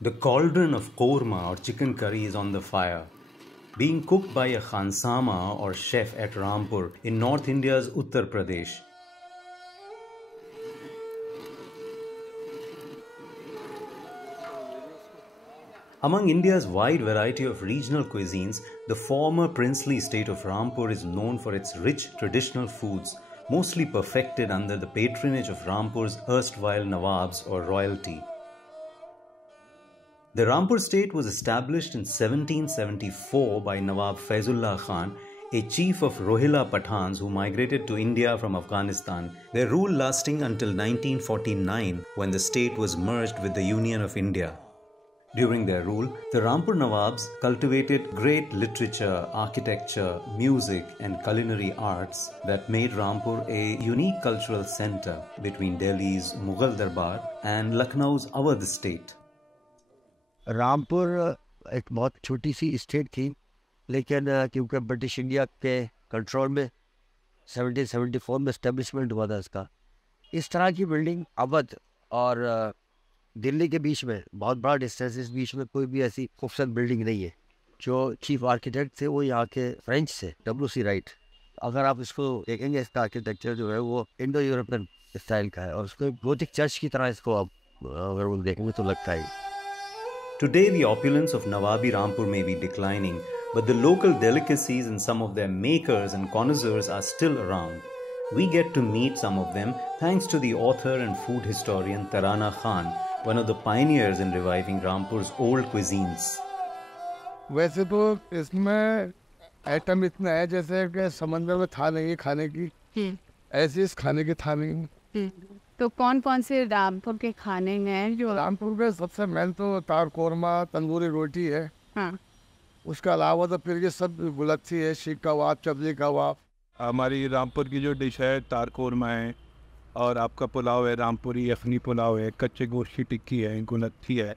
The cauldron of korma or chicken curry is on the fire, being cooked by a khansama or chef at Rampur in North India's Uttar Pradesh. Among India's wide variety of regional cuisines, the former princely state of Rampur is known for its rich traditional foods, mostly perfected under the patronage of Rampur's erstwhile Nawabs or royalty. The Rampur state was established in 1774 by Nawab Faizullah Khan, a chief of Rohilla Pathans who migrated to India from Afghanistan, their rule lasting until 1949 when the state was merged with the Union of India. During their rule, the Rampur Nawabs cultivated great literature, architecture, music and culinary arts that made Rampur a unique cultural center between Delhi's Mughal Darbar and Lucknow's Awadh state. Rampur एक बहुत छोटी सी state थी, लेकिन क्योंकि British India के control में 1774 में establishment हुआ था इसका, इस तरह की बिल्डिंग अवध और दिल्ली के बीच में बहुत बड़ा डिस्टेंस, इस बीच में कोई भी ऐसी खूबसूरत बिल्डिंग नहीं है। जो चीफ आर्किटेक्ट थे वो यहाँ के फ्रेंच से W.C. राइट। अगर आप इसको देखेंगे, इसका आर्किटेक्चर जो है वो इंडो यूरोपियन स्टाइल का है और उसको गोथिक चर्च की तरह इसको आप अगर वो देखेंगे तो लगता है। Today, the opulence of Nawabi Rampur may be declining, but the local delicacies and some of their makers and connoisseurs are still around. We get to meet some of them thanks to the author and food historian Tarana Khan, one of the pioneers in reviving Rampur's old cuisines. वैसे तो इसमें item इतना है जैसे कि समंदर में था नहीं खाने की, ऐसे इस खाने के था नहीं। तो कौन कौन से रामपुर के खाने हैं जो? रामपुर में सबसे मेन तो तार कोरमा, तंदूरी रोटी है। हाँ। उसके अलावा तो फिर ये सब गुलत्थी है, शीख कबाब, चबली कबाब। हमारी रामपुर की जो डिश है तार कोरमा है और आपका पुलाव है, रामपुरी यखनी पुलाव है, कच्चे गोश्त की टिक्की है, गुलत्थी है,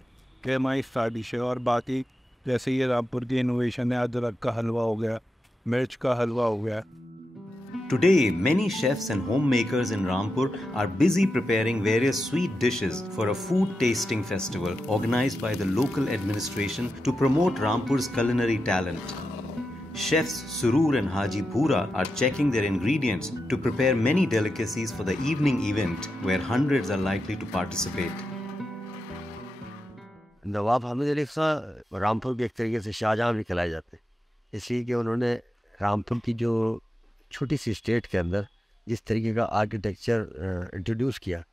ये हमारी स्टार डिश है। और बाकी जैसे ये रामपुर की इनोवेशन है, अदरक का हलवा हो गया, मिर्च का हलवा हो गया। Today, many chefs and homemakers in Rampur are busy preparing various sweet dishes for a food tasting festival organized by the local administration to promote Rampur's culinary talent. Chefs Surur and Haji Bhura are checking their ingredients to prepare many delicacies for the evening event where hundreds are likely to participate. नवाब हामिद अली खां रामपुर के एक तरीके से शाहजहां भी खिलाए जाते हैं, इसलिए कि उन्होंने रामपुर की जो छोटी सी स्टेट के अंदर जिस तरीके का आर्किटेक्चर इंट्रोड्यूस किया,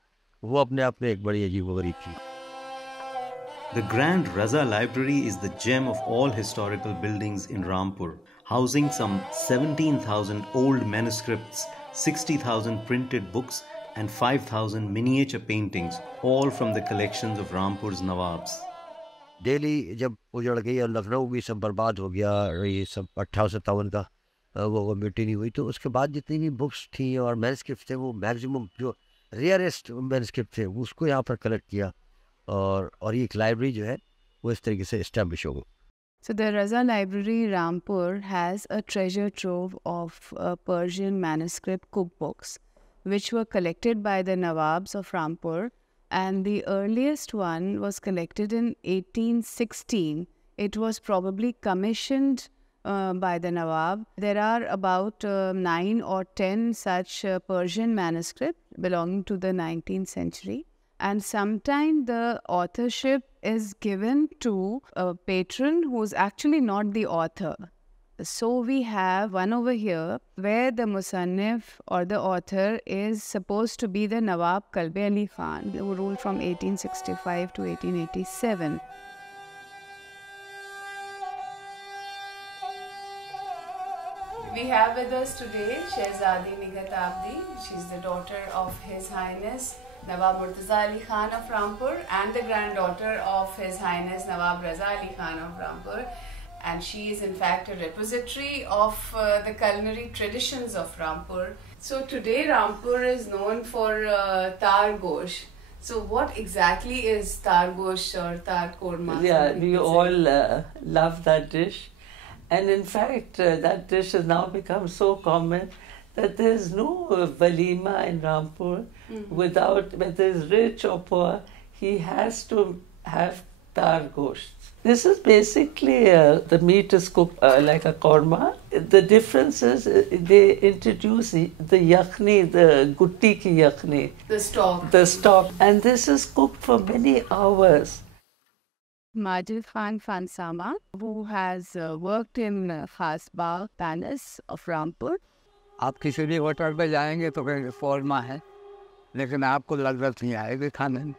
वो अपने आप में एक बड़ी अजीबोगरीब थी। The Grand Raza Library is the gem of all historical buildings in Rampur, housing some 17,000 old manuscripts, 60,000 printed books and 5,000 miniature paintings, all from the collections of Rampur's Nawabs. Delhi जब उजड़ गई और लखनऊ भी सब बर्बाद हो गया, ये सब 1857 का वो मिट्टी नहीं हुई, तो उसके बाद जितनी भी बुक्स थी और मैनस्क्रिप्ट थे वो मैक्सिमम जो रेयरेस्ट मैनस्क्रिप्ट थे उसको यहाँ पर कलेक्ट किया और ये एक लाइब्रेरी जो है वो इस तरीके से इस्टेब्लिश हो गई। So the Raza Library Rampur has a treasure trove of Persian manuscript cookbooks which were collected by the Nawabs of Rampur, and the earliest one was collected in 1816. It was probably commissioned by the Nawab. There are about 9 or 10 such Persian manuscripts belonging to the 19th century. And sometimes the authorship is given to a patron who is actually not the author. So we have one over here where the Musannif or the author is supposed to be the Nawab Kalbe Ali Khan, who ruled from 1865 to 1887. We have with us today Shehzadi Nigat Abdi. She's the daughter of His Highness Nawab Murtaza Ali Khan of Rampur and the granddaughter of His Highness Nawab Raza Ali Khan of Rampur. And she is in fact a repository of the culinary traditions of Rampur. So today Rampur is known for tar gosh. So what exactly is tar gosh or tar korma? Yeah, we all love that dish. And in fact, that dish has now become so common that there's no walima in Rampur without, whether it's rich or poor, he has to have tar gosht. This is basically, the meat is cooked like a korma. The difference is they introduce the yakhni, the gutti ki yakhni. The stock. The stock. And this is cooked for many hours. Majid Khan Fansama, who has worked in Khasbagh Palace of Rampur. आप किसी भी hotel पे जाएंगे तो कहेंगे फौरमा है, लेकिन आपको लज्जत नहीं आएगी खाने में।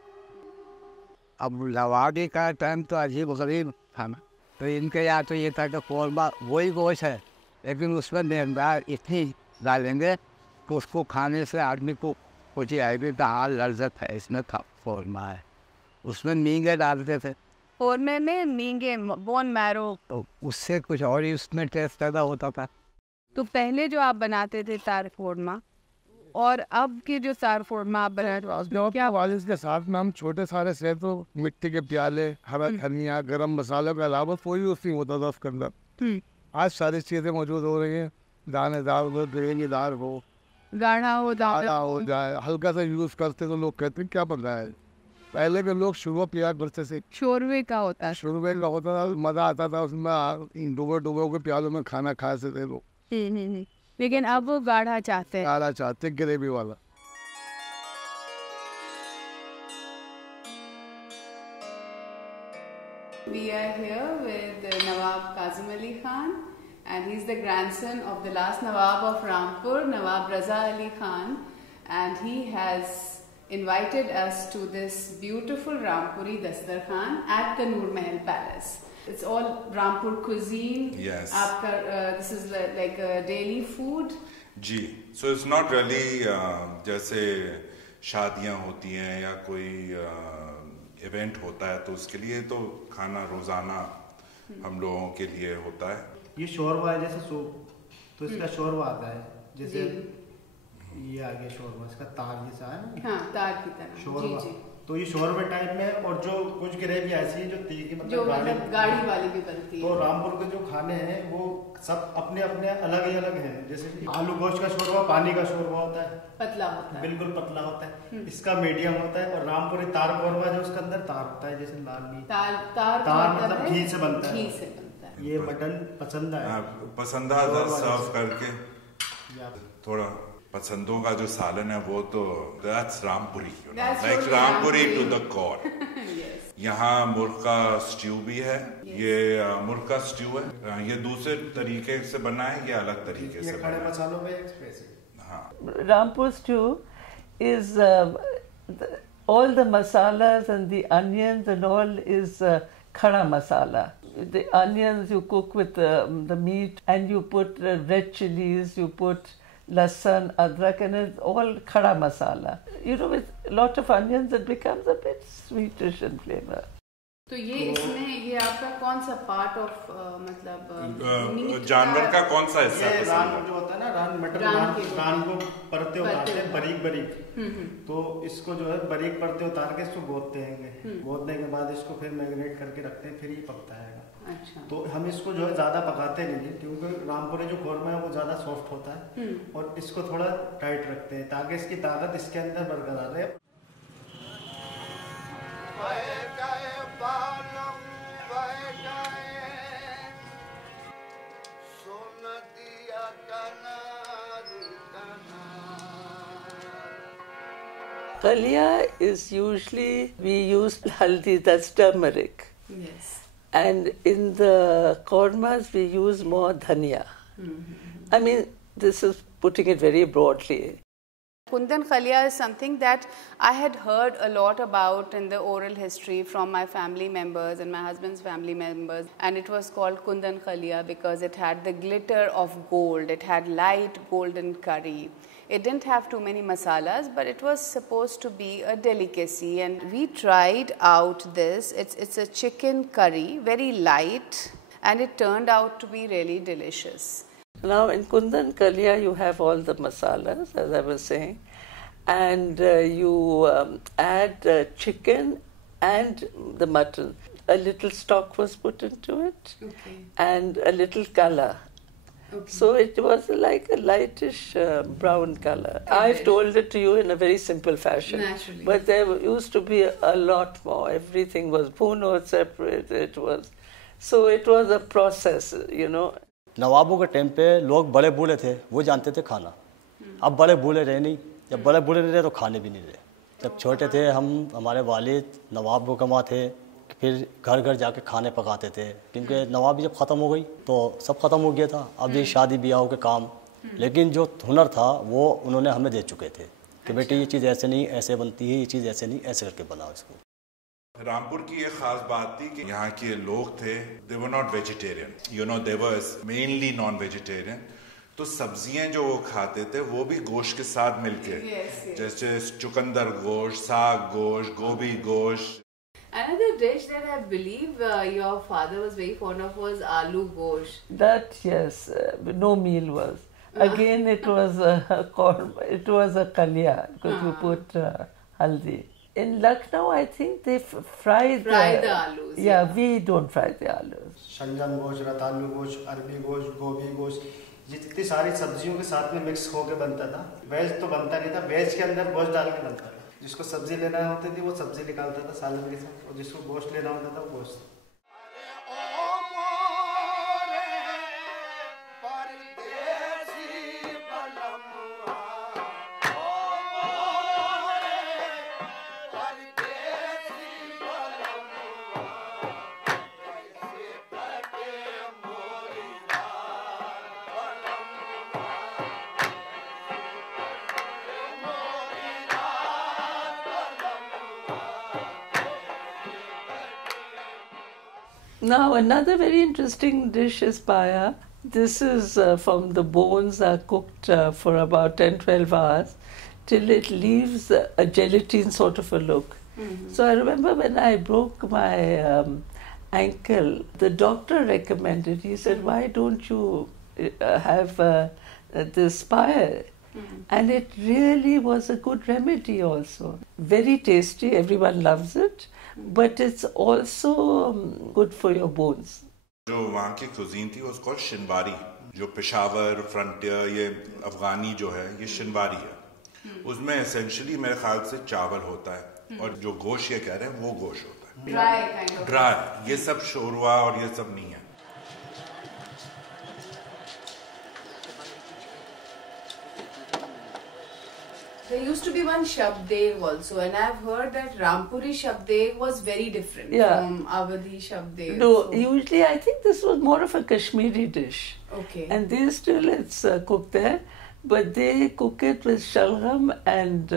अब लवाड़ी का टाइम तो अजीब गरीब था ना, तो इनके यहाँ तो ये था कि फौरमा वही गोश्त है, लेकिन उसमें मेहनत इतनी डालेंगे कि उसको खाने से आदमी को खुशी आएगी तो हाँ लज्जत है, इसमें फौरमा है। उसमें मींगे डालते थे, फौरमे में मींगे, बोन मैरो, तो उससे कुछ और ही उसमें टेस्ट पैदा होता था। तो पहले जो आप बनाते थे तार फौरमा और अब के जो तार फौरमा आप बनाते हो क्या वालिद के साथ में हम छोटे सारे से तो मिट्टी के प्याले, हरा धनिया, गरम मसालों के अलावा कोई यूज़ नहीं होता था उसके अंदर। आज सारी चीज़ें मौजूद हो रही हैं, दानेदार हो, ग्रेनीदार हो, गाढ़ा हो जाए, हल्का सा यूज़ करते तो लोग कहते हैं क्या बन रहा है। पहले के लोग शुरू प्याज करते से, शोरवे का होता है, शुरू का होता था, मज़ा आता था उसमें, डुबो के प्यालों में खाना खा सकते लोग। लेकिन अब वो गाढ़ा चाहते हैं, गाढ़ा चाहते, ग्रेवी वाला। We are here with Nawab Kazim Ali Khan, and he's the grandson of the last Nawab of Rampur, Nawab Raza Ali Khan, and he has invited us to this beautiful Rampuri Dastarkhan at the Noor Mahal Palace. It's all Rampur cuisine. Yes. This is like a daily food. Ji, so it's not really जैसे शादियाँ होती हैं या कोई event होता है तो उसके लिए तो खाना रोजाना हम लोगों के लिए होता है। ये शोरबा है जैसे सूप, तो इसका शोरबा आता है जैसे ये आ गया शोरबा, इसका तार जैसा है ना। हाँ, तार की तरह शोरबा। जी। तो ये शोरबे टाइप में, और जो कुछ ग्रेवी ऐसी है जो तीखी जो मतलब गाढ़ी वाली भी बनती है। तो रामपुर के जो खाने हैं वो सब अपने अपने अलग ही अलग हैं। जैसे आलू गोश्त का शोरबा पानी का शोरबा होता है, पतला होता है, बिल्कुल पतला होता है। इसका मीडियम होता है। और रामपुरी तार कौरमा जो उसके अंदर तार होता है, जैसे लाल घी, तार मतलब घी से बनता है। ये मटन पसंद है, पसंदा सर्व करके थोड़ा पसंदों का जो सालन है वो तो that's Rampuri, like Rampuri to the core. यहाँ मुर्ग का स्ट्यू भी है, ये मुर्ग का स्ट्यू है, ये दूसरे तरीके से बना है, ये अलग तरीके से खड़े मसालों में स्पेशल। हाँ, Rampur stew is all the masalas and the onions and all is khada masala. The onions you cook with the meat, and you put red chilies, you put lasan, adrak, and it's all khada masala. You know, with a lot of onions, it becomes a bit sweetish in flavor. तो ये इसमें ये आपका कौन सा part of मतलब जानवर का कौन सा हिस्सा ये पसंद रान है? जो होता है ना, रान को परते उतारते हैं बारीक। तो इसको जो है बारीक परते उतार के इसको गोदते हैं। गोदने के बाद इसको फिर मैरिनेट करके रखते हैं, फिर ये पकता है। अच्छा। तो हम इसको जो है ज्यादा पकाते नहीं है, क्योंकि रामपुरी जो कौरमा है वो ज्यादा सॉफ्ट होता है, और इसको थोड़ा टाइट रखते हैं ताकि इसकी ताकत इसके अंदर बरकरार रहे। Kalia is usually, we use haldi, that's turmeric. Yes. And in the kormas, we use more dhania. I mean, this is putting it very broadly. Kundan Khalia is something that I had heard a lot about in the oral history from my family members and my husband's family members. And it was called Kundan Khalia because it had the glitter of gold. It had light golden curry. It didn't have too many masalas, but it was supposed to be a delicacy. And we tried out this. It's a chicken curry, very light, and it turned out to be really delicious. Now in Kundan Kalia, you have all the masalas, as I was saying, and you add chicken and the mutton. A little stock was put into it, and a little color. Okay. So it was like a lightish brown color. I've told it to you in a very simple fashion. Naturally. But there used to be a lot more. Everything was puno separate. It was a process, you know. नवाबों के time पे लोग बड़े बूढ़े थे, वो जानते थे खाना। अब बड़े बूढ़े रहे नहीं, जब बड़े बूढ़े नहीं रहे तो खाने भी नहीं रहे। जब छोटे थे हम, हमारे वालिद नवाब हुक्मा थे, फिर घर घर जाके खाने पकाते थे, क्योंकि नवाबी जब ख़त्म हो गई तो सब ख़त्म हो गया था। अब ये शादी ब्याह के काम, लेकिन जो हुनर था वो उन्होंने हमें दे चुके थे कि बेटी ये चीज़ ऐसे नहीं ऐसे बनती है, ये चीज़ ऐसे नहीं ऐसे करके बनाओ इसको। रामपुर की एक खास बात थी कि यहाँ के लोग थे, they were not vegetarian, you know, they were mainly non vegetarian. तो सब्जियां जो वो खाते थे वो भी गोश्त के साथ मिलके, जैसे चुकंदर गोश्त, साग गोश्त, गोभी गोश्त। Another dish that I believe your father was very fond of was aloo gosh. That, yes, no meal was. Again, it was a kalia because you put haldi. In Lucknow, I think they fry the alus. Yeah, we don't fry the alus. शलजम गोश्त, रतालू गोश्त, अरबी गोश्त, गोभी गोश्त, जितनी सारी सब्जियों के साथ में मिक्स होके बनता था। वेज तो बनता नहीं था, वेज के अंदर गोश्त डाल के बनता था। जिसको सब्जी लेना होती थी वो सब्जी निकालता था सालन के साथ, और जिसको गोश्त लेना होता था वो गोश्त। Now, another very interesting dish is paya. This is from the bones are cooked for about 10-12 hours till it leaves a gelatine sort of a look. Mm-hmm. So I remember when I broke my ankle, the doctor recommended, he said, why don't you have this paya? Mm-hmm. And it really was a good remedy also. Very tasty, everyone loves it. But it's also good for your bones. जो वहाँ की cuisine थी उसको शिनवारी, जो Peshawar, frontier, ये अफगानी जो है ये शिनवारी है। उसमें essentially मेरे ख्याल से चावल होता है और जो गोश्त ये कह रहे हैं वो गोश्त होता है। Dry kind of. Dry, ये सब शोरवा और ये सब नहीं है। There used to be one Shabdev also, and I've heard that Rampuri Shabdev was very different from Awadhi Shabdev. No, usually I think this was more of a Kashmiri dish. Okay. And they still, it's cooked there, but they cook it with shalgam and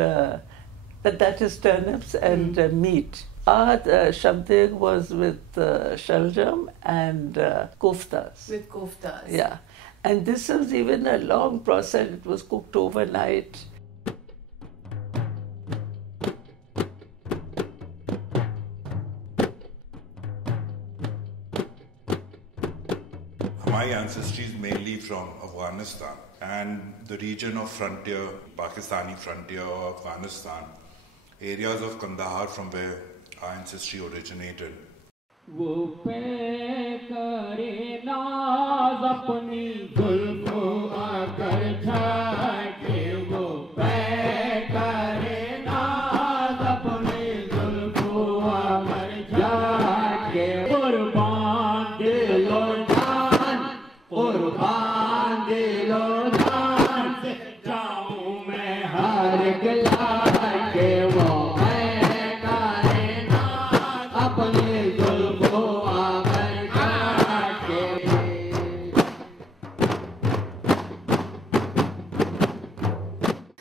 that is turnips and meat. Our Shabdev was with shalgam and koftas. With koftas. Yeah. And this was even a long process. It was cooked overnight. My ancestry is mainly from Afghanistan and the region of frontier, Pakistani frontier or Afghanistan, areas of Kandahar from where our ancestry originated.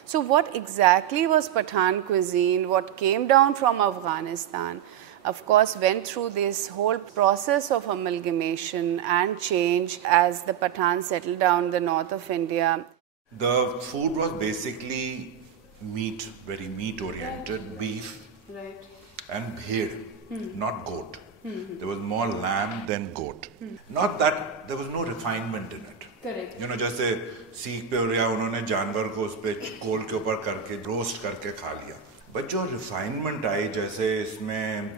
So what exactly was Pathan cuisine? What came down from Afghanistan? Of course, went through this whole process of amalgamation and change as the Pathan settled down the north of India. The food was basically meat, very meat-oriented, beef and bhed, not goat. There was more lamb than goat. Not that there was no refinement in it. Correct. You know, जैसे सीख पे हो या उन्होंने जानवर को उस पे कोल के ऊपर करके रोस्ट करके खा लिया. But जो refinement आई, जैसे इसमें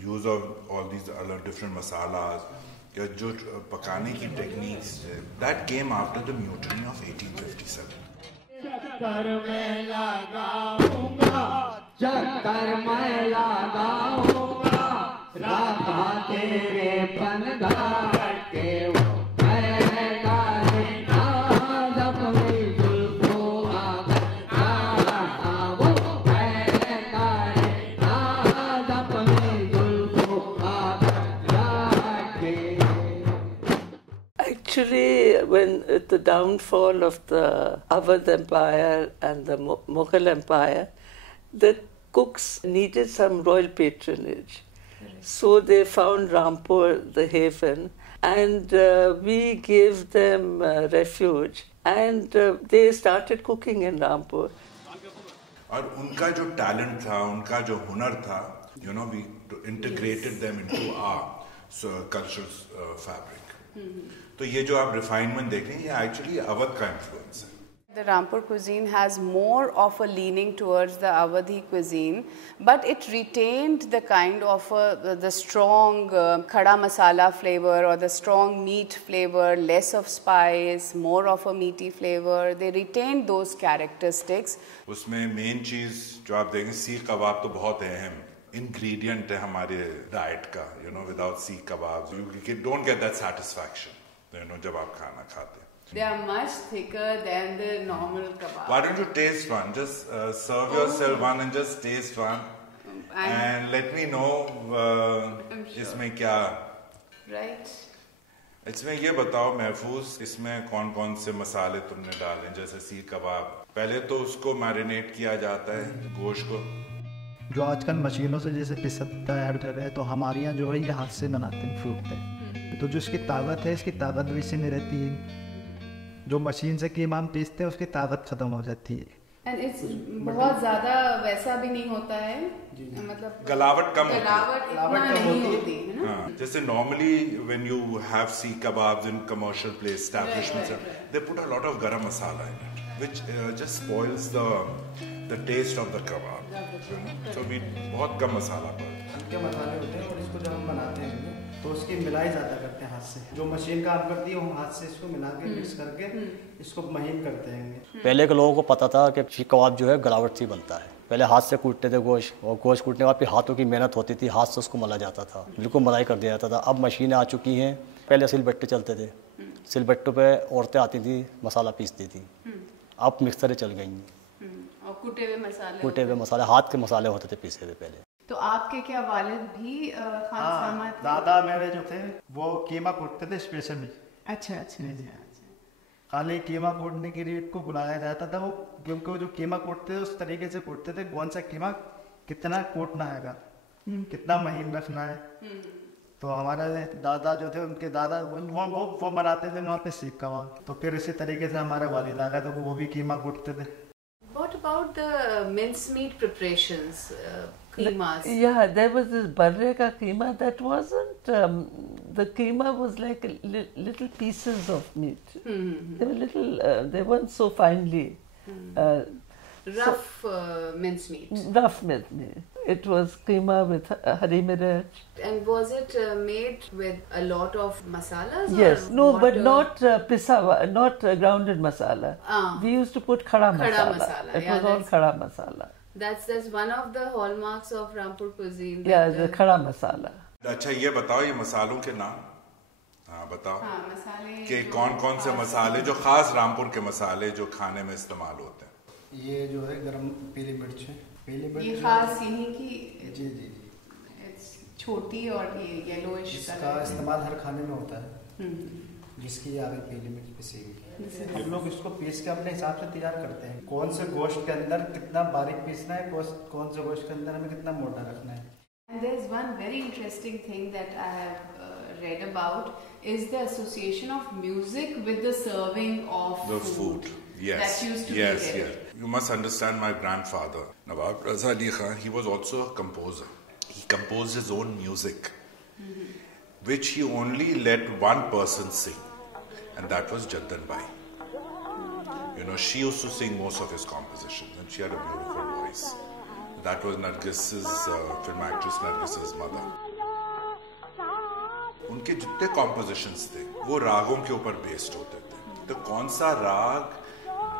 use of all these other different masalas, या जो पकाने की techniques, that came after the mutiny of 1857. चक्कर में लगाऊंगा, चक्कर में लगाऊंगा, राधा तेरे बनगार के वो पैगा रे नाज अपनी जुल्फों आगा, वो पैगा रे नाज अपनी जुल्फों आगा के। Actually, when at the downfall of the Awadh Empire and the Mughal Empire, the cooks needed some royal patronage. So they found Rampur the haven, and we gave them refuge, and they started cooking in Rampur. और उनका जो talent था, उनका जो हुनर था, you know, we integrated them into our cultural fabric. तो ये जो आप refinement देख रहे हैं, ये actually अवध का influence है. The Rampur cuisine has more of a leaning towards the Awadhi cuisine, but it retained the kind of the strong khada masala flavor or the strong meat flavor, less of spice, more of a meaty flavor. They retained those characteristics. उसमें main चीज जो आप देखेंगे, सीख कबाब तो बहुत अहम ingredient है हमारे diet का. You know, without सीख कबाब, you don't get that satisfaction. You know, जब आप खाना खाते हैं. They are much thicker than the normal kebab. Why don't you taste one? Just serve yourself one and just taste one. And let me know इसमें क्या. Right. इसमें ये बताओ महफूज, इसमें कौन कौन से मसाले तुमने डाले? जैसे सीख कबाब, पहले तो उसको मैरिनेट किया जाता है गोश्त को. जो आजकल मशीनों से जैसे पिसता ऐड कर रहे हैं, तो हमारे यहाँ जो है ये हाथ से बनाते हैं फ्रूट पे. तो जो इसकी ताकत है, इसकी ताकत भी इससे नहीं रहती है. जो मशीन से कीमा हम पीसते हैं, उसकी ताकत खत्म हो जाती है. And it's बहुत ज़्यादा वैसा भी नहीं होता है, मतलब गलावट कम होती है ना. जैसे normally when you have seekh kebabs in commercial place establishments, they put a lot of garam masala in it, which just spoils the taste of the kebab. So we बहुत कम मसाला पड़ता है. हल्के मसाले होते हैं, और इसको जब हम बनाते हैं तो उसकी मिलाई ज़्यादा करते हैं हाथ से. जो मशीन काम करती है, हम हाथ से इसको मिला के मिक्स करके इसको महीन करते हैं. पहले के लोगों को पता था कि सीख कबाब जो है गलावट से बनता है. पहले हाथ से कूटते थे गोश्त, और गोश्त कूटने के बाद फिर हाथों की मेहनत होती थी, हाथ से उसको मला जाता था, बिल्कुल मलाई कर दिया जाता था. अब मशीनें आ चुकी हैं. पहले सिलबट्टे चलते थे, सिलबट्टों पे औरतें आती थी, मसाला पीसती थी. अब मिक्सरें चल गई हैं, और कूटे हुए मसाले, हाथ के मसाले होते थे पीसे हुए पहले. तो आपके क्या वालिद भी खान दादा मेरे जो थे वो कीमा कूटते थे स्पेशली. अच्छा. खाली कीमा कूटने के लिए को बुलाया जाता था. वो क्योंकि वो जो कीमा कूटते थे उस तरीके से कूटते थे, कौन सा कीमा कितना कूटना है, कितना महीन रखना है. तो हमारे दादा जो थे, उनके दादा वो बनाते थे वहाँ पे सीख कबाब. तो फिर इसी तरीके से हमारे वालिद आ गए, तो वो भी कीमा कूटते थे. What about the mincemeat preparations, keemas? Yeah, there was this barre ka keema that wasn't, the keema was like little pieces of meat. They were little, they weren't so finely. Rough mincemeat. Rough mincemeat. It was keema with hari mirch. And was it made with a lot of masalas? Yes, or no, water? but not pisawa, not grounded masala. We used to put khada masala. It was all khada masala. That's one of the hallmarks of Rampur cuisine. Yeah, the khada masala. अच्छा ये बताओ, ये मसालों के नाम. हाँ बताओ. मसाले कि कौन कौन से मसाले जो खास रामपुर के मसाले जो खाने में इस्तेमाल होते हैं. ये जो है गरम पीली मिर्च है. पीली मिर्च ये खास यहीं की जी छोटी और ये येलोइश. इसका इस्तेमाल हर खाने में होता है, जिसकी आगे पीली मिर्च पिसी हुई. हम लोग इसको पीस के अपने हिसाब से तैयार करते हैं. कौन से गोश्त के अंदर कितना बारीक पीसना है, कौन से गोश्त के अंदर हमें कितना मोटा रखना है. And there is one very interesting thing that I have read about is the association of music with the serving of the food. Yes, that used to be there. You must understand my grandfather, Nawab Raza Ali Khan. He was also a composer. He composed his own music, which he only let one person sing, and that was Jaddan Bai. You know, she used to sing most of his compositions, and she had a beautiful voice. That was Nargis's film actress Nargis's mother. उनके जितने compositions थे वो रागों के ऊपर based होते थे। तो कौन सा राग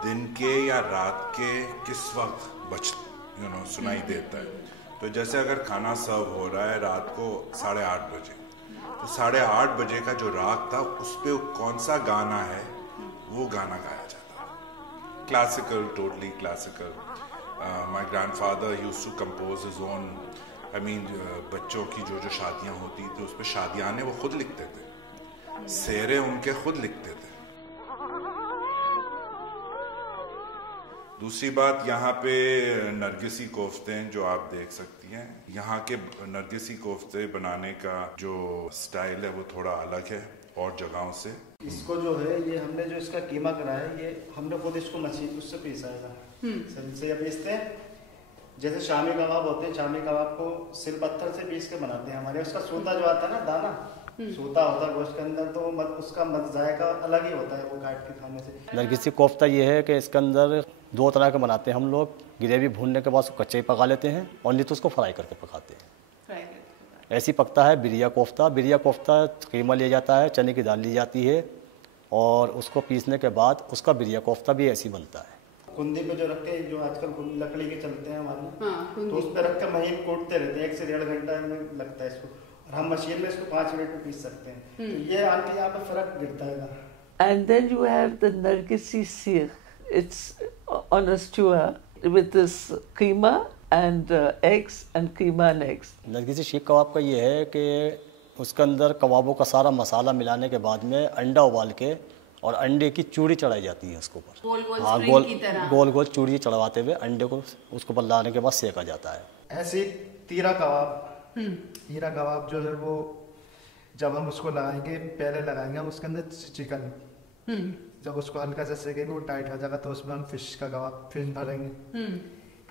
दिन के या रात के किस वक्त सुनाई देता है। तो जैसे अगर खाना सर्व हो रहा है रात को 8:30 बजे, तो 8:30 बजे का जो राग था उस पे कौन सा गाना है वो गाना गाया जाता है। Classical, totally classical. My grandfather used to compose his own, बच्चों की जो शादियां होती थी उस पर शादियाने वो खुद लिखते थे, सेरे उनके खुद लिखते थे। दूसरी बात, यहाँ पे नरगिसी कोफ्ते हैं जो आप देख सकती हैं। यहाँ के नरगिसी कोफ्ते बनाने का जो स्टाइल है वो थोड़ा अलग है और जगहों से। इसको जो है ये हमने जो इसका कीमा करा है ये हमने खुद इसको मशीन उससे पीसा है, से पीसते हैं। जैसे शामी कबाब होते हैं, शामी कबाब को सिल पत्थर से पीस के बनाते हैं हमारे। उसका सूता जो आता है ना, दाना सूता होता है गोश्त के अंदर, तो उसका जायका अलग ही होता है वो काट के खाने से। नरगिसी कोफ्ता ये है कि इसके अंदर 2 तरह के बनाते हैं हम लोग। ग्रेवी भूनने के बाद उसको कच्चे ही पका लेते हैं और नहीं तो उसको फ्राई करके पकाते हैं। ऐसी पकता है बिरिया कोफ्ता। बिरिया कोफ्ता कीमा लिया जाता है, चने की दाल ली जाती है और उसको पीसने के बाद उसका बिरिया कोफ्ता भी ऐसी बनता है। कुंदी पे जो रखते हैं, जो आजकल लकड़ी के चलते हैं हमारे, तो उस पर रख कर महीन कूटते रहते हैं। 1 से 1.5 घंटा में लगता है इसको, और हम मशीन में इसको 5 मिनट में पीस सकते हैं। तो ये आंटी यहाँ पे फर्क गिरता है। And then you have the nargisi seekh. It's on a skewer with this keema and eggs and keema and eggs. नरगिसी Sikh कबाब का ये है कि उसके अंदर कबाबों का सारा मसाला मिलाने के बाद में अंडा उबाल के और अंडे की चूड़ी चढ़ाई जाती है उसके ऊपर। गोल गोल चूड़ी चढ़वाते हुए अंडे को उसके ऊपर लाने के बाद सेका जाता है। ऐसे तीरा कबाब, तीरा कबाब जो है वो जब हम उसको लगाएंगे, पहले लगाएंगे हम उसके अंदर चिकन, जब उसको हल्का सा सेकेंगे वो टाइट हो जाएगा तो उसमें हम फिश का कबाब, फिश भरेंगे।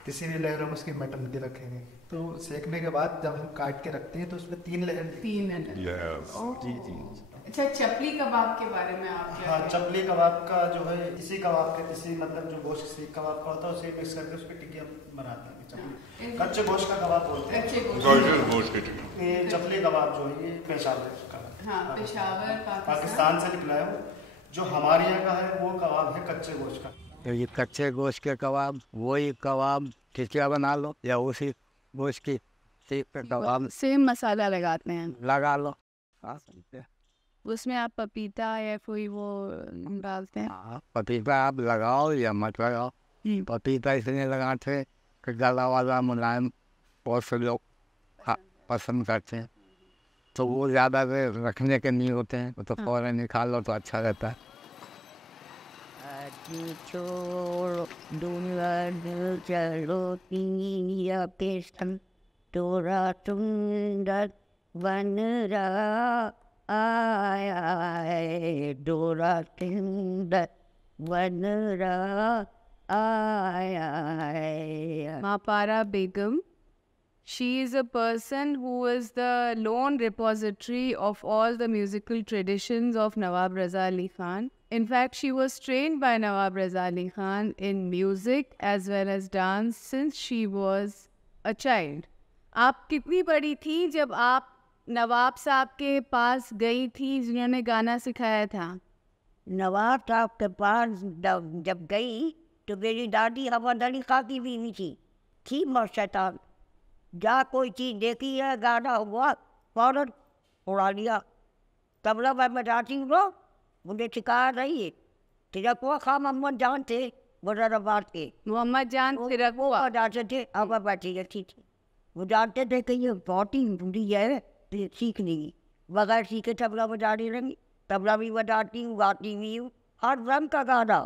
तीसरी लेयर हम उसकी मटन की रखेंगे। तो सेकने के बाद जब हम काट के रखते हैं तो उसमें 3 लेयर। जी जी। अच्छा, चपली कबाब के बारे में आप क्या? हाँ, चपली कबाब का जो है इसी कबाब के इसी मतलब जो गोश्त सीख कबाब का होता है उसे मिक्स करके उसकी टिक्कियाँ बनाते हैं। चपली कच्चे गोश्त का कबाब बोलते हैं। ये चपली कबाब जो है ये पेशावर का, पेशावर पाकिस्तान से निकला है। जो हमारे यहाँ का है वो कबाब है कच्चे गोश्त का। तो ये कच्चे गोश्त के कबाब, वही कबाब टिक्किया बना लो या उसी गोश्त की सीख पे कबाब सेम मसाला लगाते हैं, लगा लो। उसमें आप पपीता या कोई वो डालते हैं? हाँ, पपीता आप लगाओ या मत लगाओ। पपीता इसलिए लगाते कि गला वाला मुलायम बहुत से लोग पसंद करते हैं, तो वो ज़्यादा देर रखने के नहीं होते हैं, तो फौरन निकाल लो तो अच्छा रहता है। Mapara Begum. She is a person who is the lone repository of all the musical traditions of Nawab Raza Ali Khan. In fact, she was trained by Nawab Raza Ali Khan in music as well as dance since she was a child. आप कितनी बड़ी थी जब आप नवाब साहब के पास गई थी जिन्होंने गाना सिखाया था? नवाब साहब के पास जब गई तो मेरी दादी हवादारी खाती भी नहीं थी शैतान। जा कोई चीज़ देखी है, गाना हुआ फौरन उड़ा लिया। तबला मैं बजाती हूँ, मुझे सिखाया नहीं है। तिरकुआ खा मोहम्मद जान थे मुरादाबाद के, मोहम्मद जान तिरकुआ जाते थे। अब बैठी रहती थी, वो जानते थे कि ये बहुत ही बुरी है, तो सीख लेंगी। बगैर सीखे तबला बजा रही रहेंगी। तबला भी बजाती हूँ, गाती भी हूँ, हर रंग का गाना।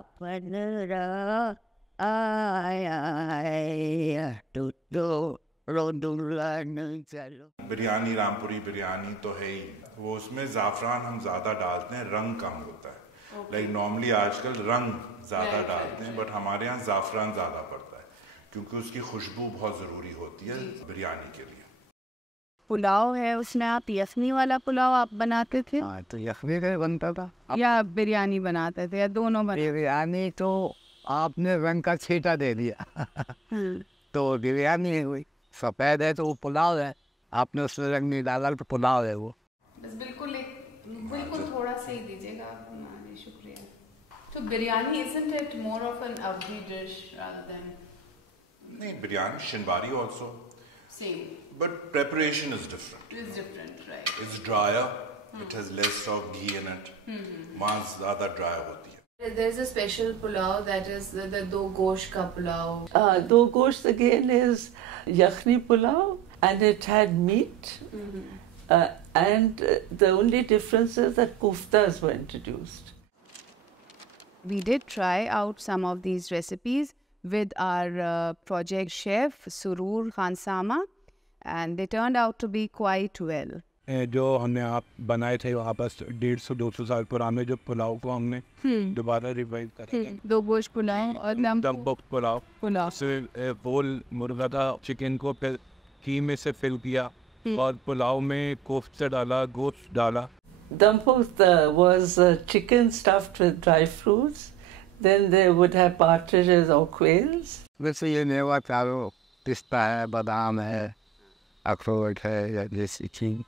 बिरयानी, रामपुरी बिरयानी तो है ही वो, उसमें ज़ाफ़रान हम ज़्यादा डालते हैं, रंग कम होता है। लाइक नॉर्मली आजकल रंग ज़्यादा डालते हैं, बट हमारे यहाँ ज़ाफ़रान ज़्यादा पड़ता है क्योंकि उसकी खुशबू बहुत ज़रूरी होती है बिरयानी के लिए। पुलाव है, उसमें आप यखनी वाला पुलाव आप बनाते थे? हाँ, तो यखनी का बनता था या बिरयानी बनाते थे या दोनों? बिरयानी तो आपने रंग का छींटा दे दिया तो बिरयानी हुई। सफ़ेद है तो वो पुलाव है, आपने उसमें रंग नहीं डाला तो पुलाव है वो। बस बिल्कुल एक biryani, isn't it more of an Avdi dish rather than... No, biryani, shinbari also. Same. But preparation is different. It's different, right. It's drier. It has less of ghee in it. Maans zyada dry hoti hai. There's a special pulao that is the do gosht ka pulao. Do gosht again is yakhni pulao, and it had meat. And the only difference is that koftas were introduced. We did try out some of these recipes with our project chef Surur Khansama, and they turned out to be quite well. जो हमने आप बनाए थे वहाँ बस 150-200 साल पुराने जो पुलाव को हमने दोबारा रिवाइव करा दो गोश्त पुलाव और दम पुलाव से बोल मुर्गा था चिकन को फिर घी में से फिल किया और पुलाव में कोफ्ते डाला गोश्त डाला. Dumpuk was chicken stuffed with dry fruits. Then they would have partridges or quails. वैसे ये मेवा चारों पिस्ता है, बादाम है, अखरोट है या जैसी चीज